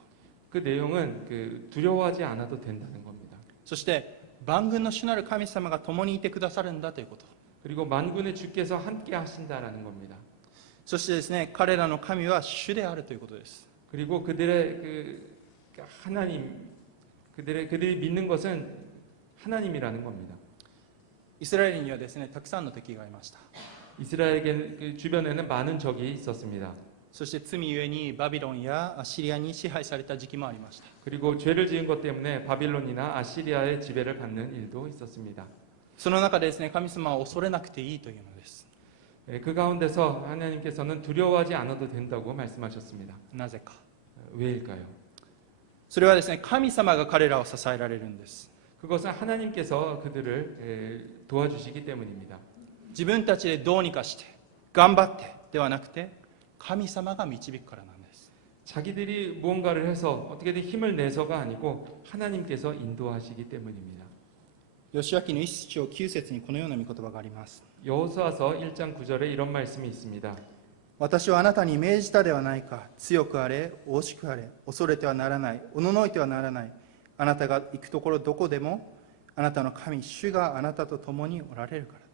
그 내용은 그 두려워하지 않아도 된다는 겁니다. そして万軍の主なる神様が共にいてくださるんだということ。 그리고 만군의 주께서 함께 하신다라는 겁니다. そしてですね、彼らの神は主であるということです。 그리고 그들의 그 하나님, 그들이 믿는 것은 하나님이라는 겁니다. イスラエルにはですね、たくさんの敵がいました。 이스라엘에게 그 주변에는 많은 적이 있었습니다. そして罪ゆえにバビロンやアッシリアに支配された時期もありました。 그리고 죄를 지은 것 때문에 바빌론이나 아시리아의 지배를 받는 일도 있었습니다. その中でですね、神様は恐れなくていいというのです。 그 가운데서 하나님께서는 두려워하지 않아도 된다고 말씀하셨습니다. なぜか。 왜일까요? それはですね、神様が彼らを支えられるんです。 그것은 하나님께서 그들을 도와주시기 때문입니다. 自分たちでどうにかして頑張ってではなくて、神様が導くからなんです。 자기들이 무언가를 해서 어떻게든 힘을 내서가 아니고 하나님께서 인도하시기 때문입니다. ヨシュア記の1章9節にこのような御言葉があります。 여호수아서 1장 9절에 이런 말씀이 있습니다. 私はあなたに命じたではないか。強くあれ、惜しくあれ、恐れてはならない、おののいてはならない。あなたが行くところどこでも、あなたの神、主があなたと共におられるからだ。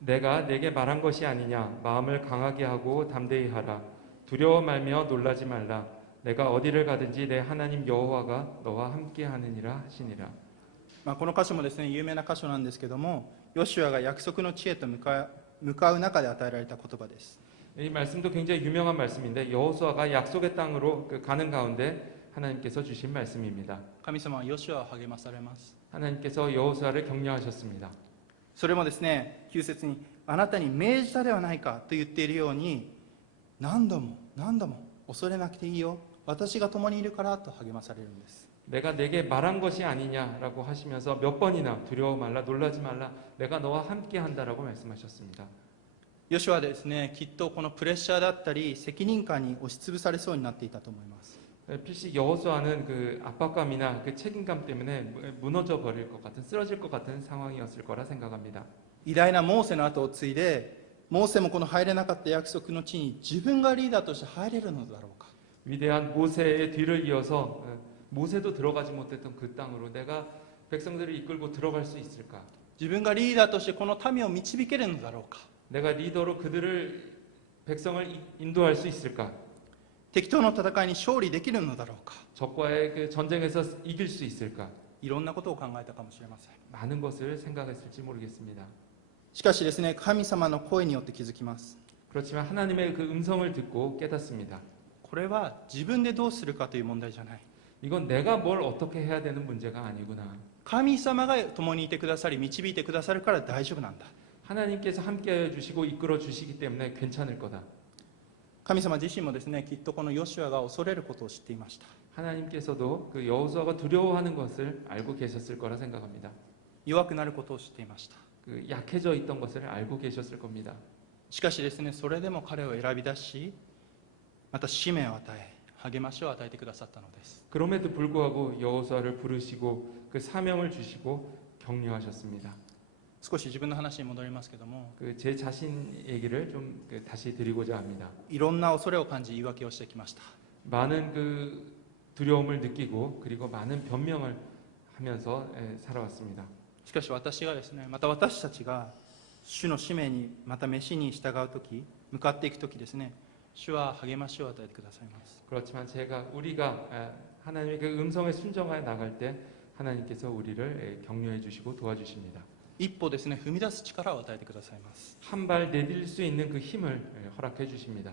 내가 내게 말한 것이 아니냐. 마음을 강하게 하고 담대히 하라. 두려워 말며 놀라지 말라. 내가 어디를 가든지 내 하나님 여호와가 너와 함께 하느니라 하시니라. この箇所もですね、有名な箇所なんですけども、ヨシュアが約束の地へと向かう中で与えられた言葉です。 이 말씀도 굉장히 유명한 말씀인데 여호수아가 약속의 땅으로 가는 가운데 하나님께서 주신 말씀입니다. 神様はヨシュアを励まされます。 하나님께서 여호수아를 격려하셨습니다. それもですね、9節にあなたに命じたではないかと言っているように、何度も何度も恐れなくていいよ、私が共にいるからと励まされるんです。 내가 내게 말한 것이 아니냐라고 하시면서 몇 번이나 두려워 말라 놀라지 말라 내가 너와 함께 한다라고 말씀하셨습니다. ヨシュアはですね、きっとこのプレッシャーだったり責任感に押しつぶされそうになっていたと思います。 필시 여호수아는 그 압박감이나 그 책임감 때문에 무너져 버릴 것 같은 쓰러질 것 같은 상황이었을 거라 생각합니다. 偉大なモーセの後を継いで、モーセもこの入れなかった約束の地に自分がリーダーとして入れるのだろうか。 위대한 모세의 뒤를 이어서 모세도 들어가지 못했던 그 땅으로 내가 백성들을 이끌고 들어갈 수 있을까? 自分がリーダーとしてこの民を導けるのだろうか。 내가 리더로 그들을 백성을 인도할 수 있을까? 敵との戦いに勝利できるのだろうか。 적과의 그 전쟁에서 이길 수 있을까? いろんなことを考えたかもしれません。 많은 것을 생각했을지 모르겠습니다. しかしですね、神様の声によって気づきます。 그렇지만 하나님의 그 음성을 듣고 깨닫습니다. これは自分でどうするかという問題じゃない。 이건 내가 뭘 어떻게 해야 되는 문제가 아니구나. 神様が共にいてくださり導いてくださるから大丈夫なんだ。 하나님께서 함께하여 주시고 이끌어 주시기 때문에 괜찮을 거다. 神様自身もですね、きっとこのヨシュアが恐れることを知っていました。 하나님께서도 그 여호수아가 두려워하는 것을 알고 계셨을 거라 생각합니다. 弱くなることを知っていました。 그 약해져 있던 것을 알고 계셨을 겁니다. しかしですね、それでも彼を選び出し、また使命を与え、励ましを与えてくださったのです。 그럼에도 불구하고 여호수아를 부르시고 그 사명을 주시고 격려하셨습니다. 少し自分の話に戻りますけども、 그 제 자신 얘기를 좀 다시 드리고자 합니다. いろんな恐れを感じ言い訳をしてきました。 많은 그 두려움을 느끼고 그리고 많은 변명을 하면서 살아왔습니다. しかし私がですね、また私たちが主の使命に、また飯に従うとき、向かっていくときですね、主は励ましを与えてくださいます。 그렇지만 우리가 하나님의 그 음성에 순종하여 나갈 때 하나님께서 우리를 격려해 주시고 도와주십니다. 一歩ですね、踏み出す力を与えてくださいます。 한 발 내딜 수 있는 그 힘을 허락해 주십니다.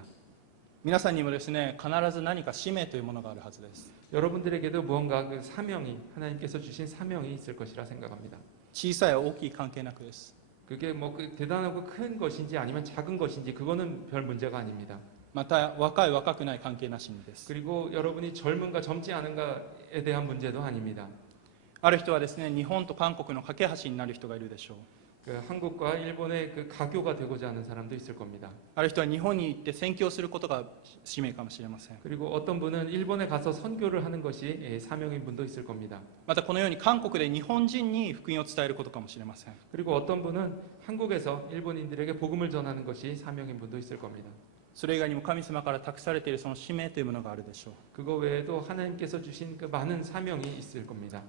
皆さんにもですね、必ず何か使命というものがあるはずです。 여러분들에게도 무언가 그 사명이 하나님께서 주신 사명이 있을 것이라 생각합니다. 小さい大きい関係なくです。 그게 뭐 그 대단하고 큰 것인지 아니면 작은 것인지 그거는 별 문제가 아닙니다. また若い若くない関係なしにです。 그리고 여러분이 젊은가 젊지 않은가에 대한 문제도 아닙니다. ある人はですね、日本と韓国の架け橋になる人がいるでしょう。 그 한국과 일본의 그 가교가 되고자 하는 사람도 있을 겁니다. ある人は日本に行って宣教することが使命かもしれません。 그리고 어떤 분은 일본에 가서 선교를 하는 것이 사명인 분도 있을 겁니다. またこのように韓国で日本人に福音を伝えることかもしれません。 그리고 어떤 분은 한국에서 일본인들에게 복음을 전하는 것이 사명인 분도 있을 겁니다. それ以外にも神様から託されているその使命というものがあるでしょう。 그거 외에도 하나님께서 주신 그 많은 사명이 있을 겁니다.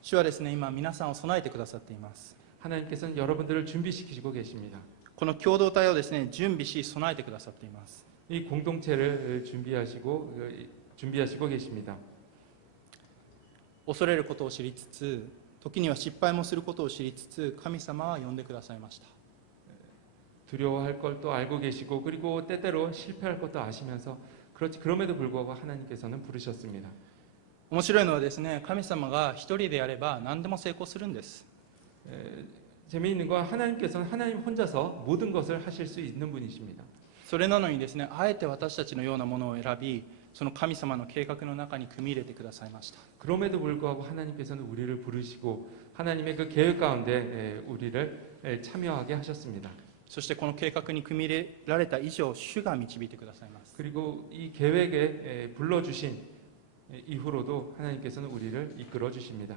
主はですね、今皆さんを備えてくださっています。 하나님께서는 여러분들을 준비시키고 계십니다. この共同体をですね、準備し備えてくださっています。 이 공동체를 준비하시고 계십니다. 恐れることを知りつつ、時には失敗もすることを知りつつ、神様は呼んでくださいました。 두려워할 것도 알고 계시고 그리고 때때로 실패할 것도 아시면서 그럼에도 불구하고 하나님께서는 부르셨습니다. 面白いのはですね、神様が一人でやれば何でも成功するんです。 재미있는 건 하나님께서는 하나님 혼자서 모든 것을 하실 수 있는 분이십니다. それなのにですね、あえて私たちのようなものを選び、その神様の計画の中に組み入れてくださいました。 그럼에도 불구하고 하나님께서는 우리를 부르시고 하나님의 그 계획 가운데 우리를 참여하게 하셨습니다. そしてこの計画に組み入れられた以上、主が導いてくださいます。 그리고 이 계획에 불러주신 이후로도 하나님께서는 우리를 이끌어 주십니다.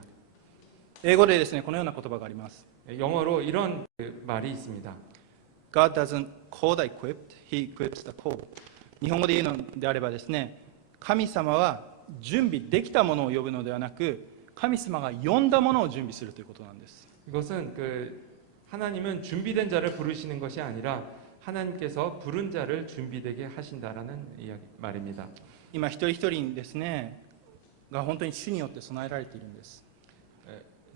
英語でですね、このような言葉があります。 영어로 이런 말이 있습니다. God doesn't call the equipped, He equips the called. 日本語で言うのであればですね、神様は準備できたものを呼ぶのではなく、神様が呼んだものを準備するということなんです。 이것은 하나님은 준비된 자를 부르시는 것이 아니라 하나님께서 부른 자를 준비되게 하신다라는 말입니다. 今一人一人にですね、が本当に主によって備えられているんです。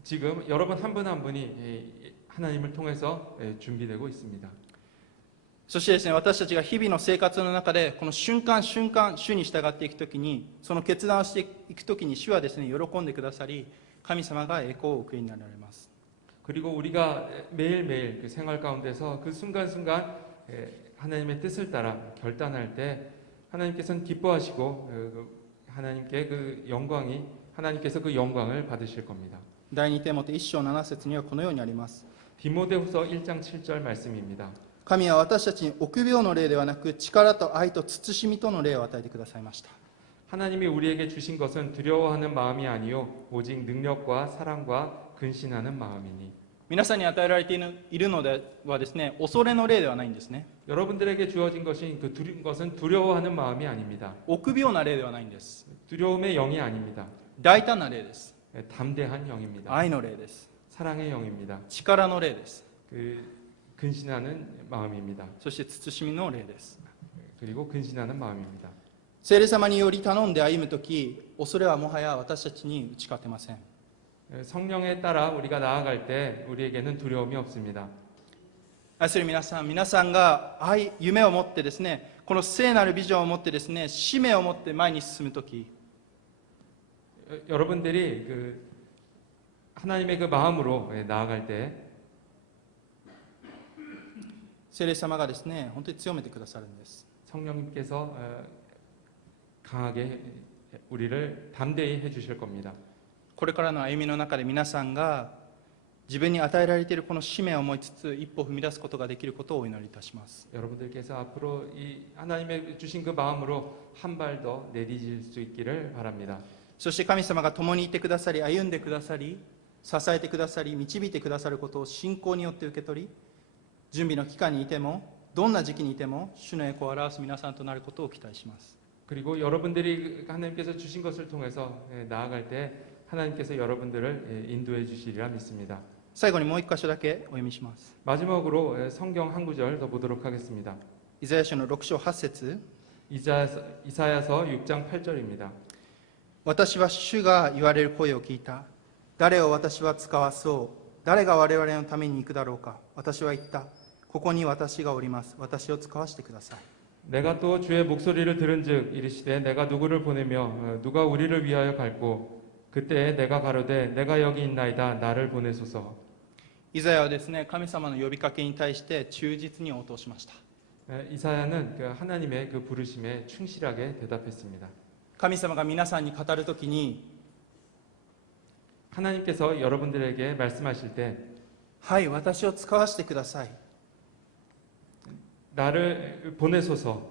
지금 여러분 한 분 한 분이 하나님을 통해서 준비되고 있습니다. そしてですね、私たちが日々の生活の中でこの瞬間瞬間主に従っていくときに、その決断をしていくときに主はですね、喜んでくださり、神様が栄光をお受けになられます。 그리고 우리가 매일매일 그 생활 가운데서 그 순간순간 하나님의 뜻을 따라 결단할 때 하나님께서는 기뻐하시고 하나님께서 그 영광을 받으실 겁니다. 第2テモテ1章7節にはこのようにあります。 디모데후서 1장 7절 말씀입니다. 神は私たちに臆病の霊ではなく、力と愛と慎みとの霊を与えてくださいました。 하나님이 우리에게 주신 것은 두려워하는 마음이 아니요 오직 능력과 사랑과 근신하는 마음이니. 皆さんに与えられているのではですね、恐れの霊ではないんですね。 여러분들에게 주어진 것은 두려워하는 마음이 아닙니다. 臆病な霊ではないんです。 두려움의 영이 아닙니다. 大胆な霊です。 담대한 영입니다. 愛の霊です。 사랑의 영입니다. 力の霊です。 근신하는 마음입니다. そして慎みの霊です。 그리고 근신하는 마음입니다. 聖霊様により頼んで歩むとき、恐れはもはや私たちに打ち勝てません。 성령에 따라 우리가 나아갈 때 우리에게는 두려움이 없습니다. 愛する皆さんが夢を持ってですね、この聖なるビジョンを持ってですね、使命を持って前に進むとき、 여러분들이 하나님의 그 마음으로 나아갈 때 聖霊様がですね、本当に強めてくださるんです。 성령님께서 강하게 우리를 담대히 해주실 겁니다. これからの歩みの中で皆さんが自分に与えられているこの使命を思いつつ一歩踏み出すことができることをお祈りいたします。 여러분들께서 앞으로 이 하나님의 주신 그 마음으로 한 발 더 내디딜 수 있기를 바랍니다. そして神様が共にいてくださり、歩んでくださり、支えてくださり、導いてくださることを信仰によって受け取り、準備の期間にいてもどんな時期にいても主の栄光を表す皆さんとなることを期待します。 그리고 여러분들이 하나님께서 주신 것을 통해서 나아갈 때 하나님께서 여러분들을 인도해 주시리라 믿습니다. 最後にもう一箇所だけお読みします。 마지막으로 성경 한 구절 더 보도록 하겠습니다. イザヤ書の6章8節、 이사야서 6장 8절입니다. 私は主が言われる声を聞いた。誰を私は使わそう。誰が我々のために行くだろうか。私は言った。ここに私がおります。私を使わせてください。 내가 또 주의 목소리를 들은즉 이르시되 내가 누구를 보내며 누가 우리를 위하여 갈고 그때 내가 가로되 내가 여기 있나이다 나를 보내소서. イザヤはですね、神様の呼びかけに対して忠実に応答しました。 이사야는 하나님의 그 부르심에 충실하게 대답했습니다. 神様が皆さんに語るときに、 하나님께서 여러분들에게 말씀하실 때 はい、私を使わせてください。 나를 보내소서.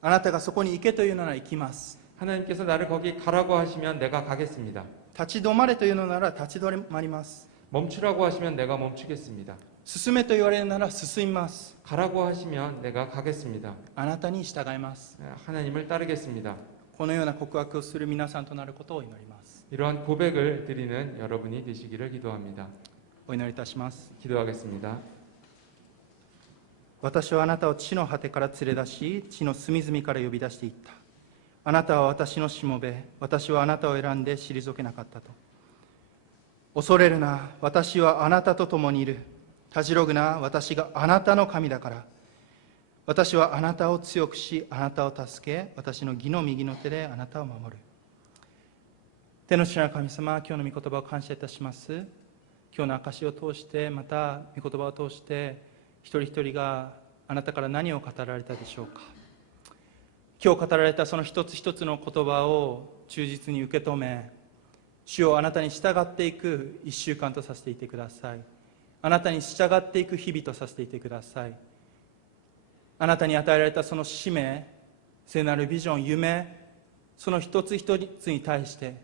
あなたがそこに行けというなら行きます。 하나님께서 나를 거기 가라고 하시면 내가 가겠습니다. 立ち止まれというのなら立ち止まります。 멈추라고 하시면 내가 멈추겠습니다. 進めと言われるなら進みます。 가라고 하시면 내가 가겠습니다. あなたに従います。 하나님을 따르겠습니다. このような告白をする皆さんとなることを祈ります。 이러한 고백을 드리는 여러분이 되시기를 기도합니다. お祈りいたします。 기도하겠습니다. 私はあなたを地の果てから連れ出し、地の隅々から呼び出していった。あなたは私のしもべ、私はあなたを選んで退けなかったと。恐れるな、私はあなたと共にいる。たじろぐな、私があなたの神だから。私はあなたを強くし、あなたを助け、私の義の右の手であなたを守る。天の父なる神様、今日の御言葉を感謝いたします。今日の証を通して、また御言葉を通して、一人一人があなたから何を語られたでしょうか。今日語られたその一つ一つの言葉を忠実に受け止め、主をあなたに従っていく一週間とさせていてください。あなたに従っていく日々とさせていてください。あなたに与えられたその使命、聖なるビジョン、夢、その一つ一つに対して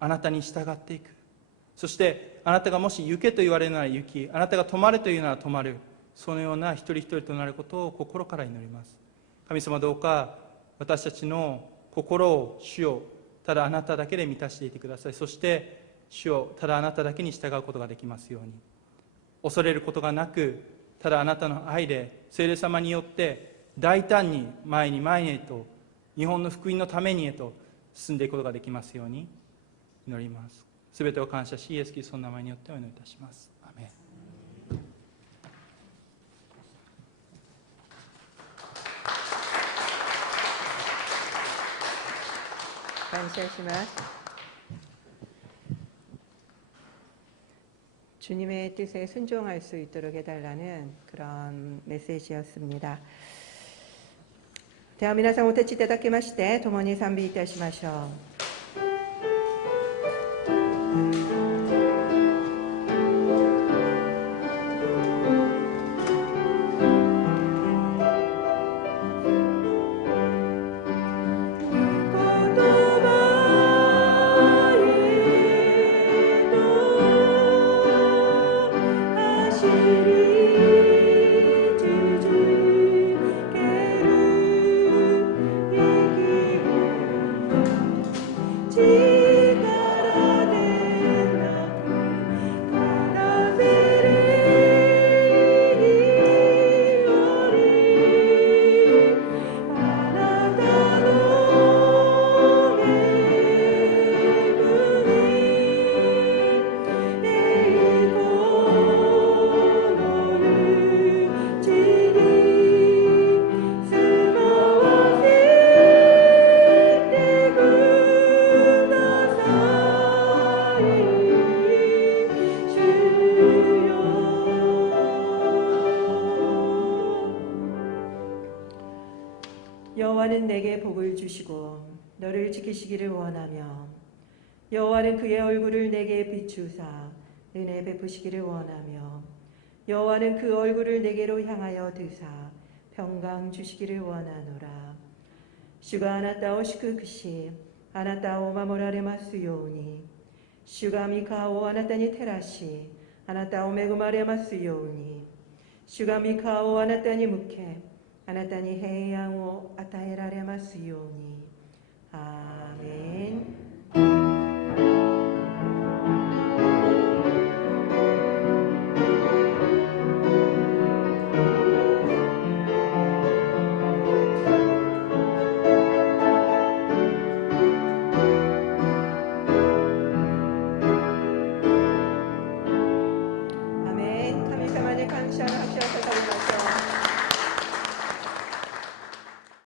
あなたに従っていく。そしてあなたがもし行けと言われるなら行き、あなたが止まれというなら止まる。そのような一人一人となることを心から祈ります。神様、どうか私たちの心を主よ、ただあなただけで満たしていてください。そして主よ、ただあなただけに従うことができますように。恐れることがなく、ただあなたの愛で聖霊様によって大胆に前に前へと、日本の福音のためにへと進んでいくことができますように祈ります。すべてを感謝し、イエス・キリストの名前によってお祈りいたします。アーメン。感謝します。주님의 뜻에 순종할 수 있도록 해달라는 그런 메시지였습니다. では皆さんお立ちいただきまして共に賛美いたしましょう。 여호와는 내게 복을 주시고 너를 지키시기를 원하며 여호와는 그의 얼굴을 내게 비추사 은혜 베푸시기를 원하며 여호와는 그 얼굴을 내게로 향하여 드사 평강 주시기를 원하노라. 주가 아나타오 시크크시 아나타오 마모라레 마스요우니 주가 미카오 아나타니 테라시 아나타오 메구마레 마스요우니 주가 미카오 아나타니 무케 아나타니 헤이양오 아타에라레 마스요우니 아멘. 아멘. 神様に感謝の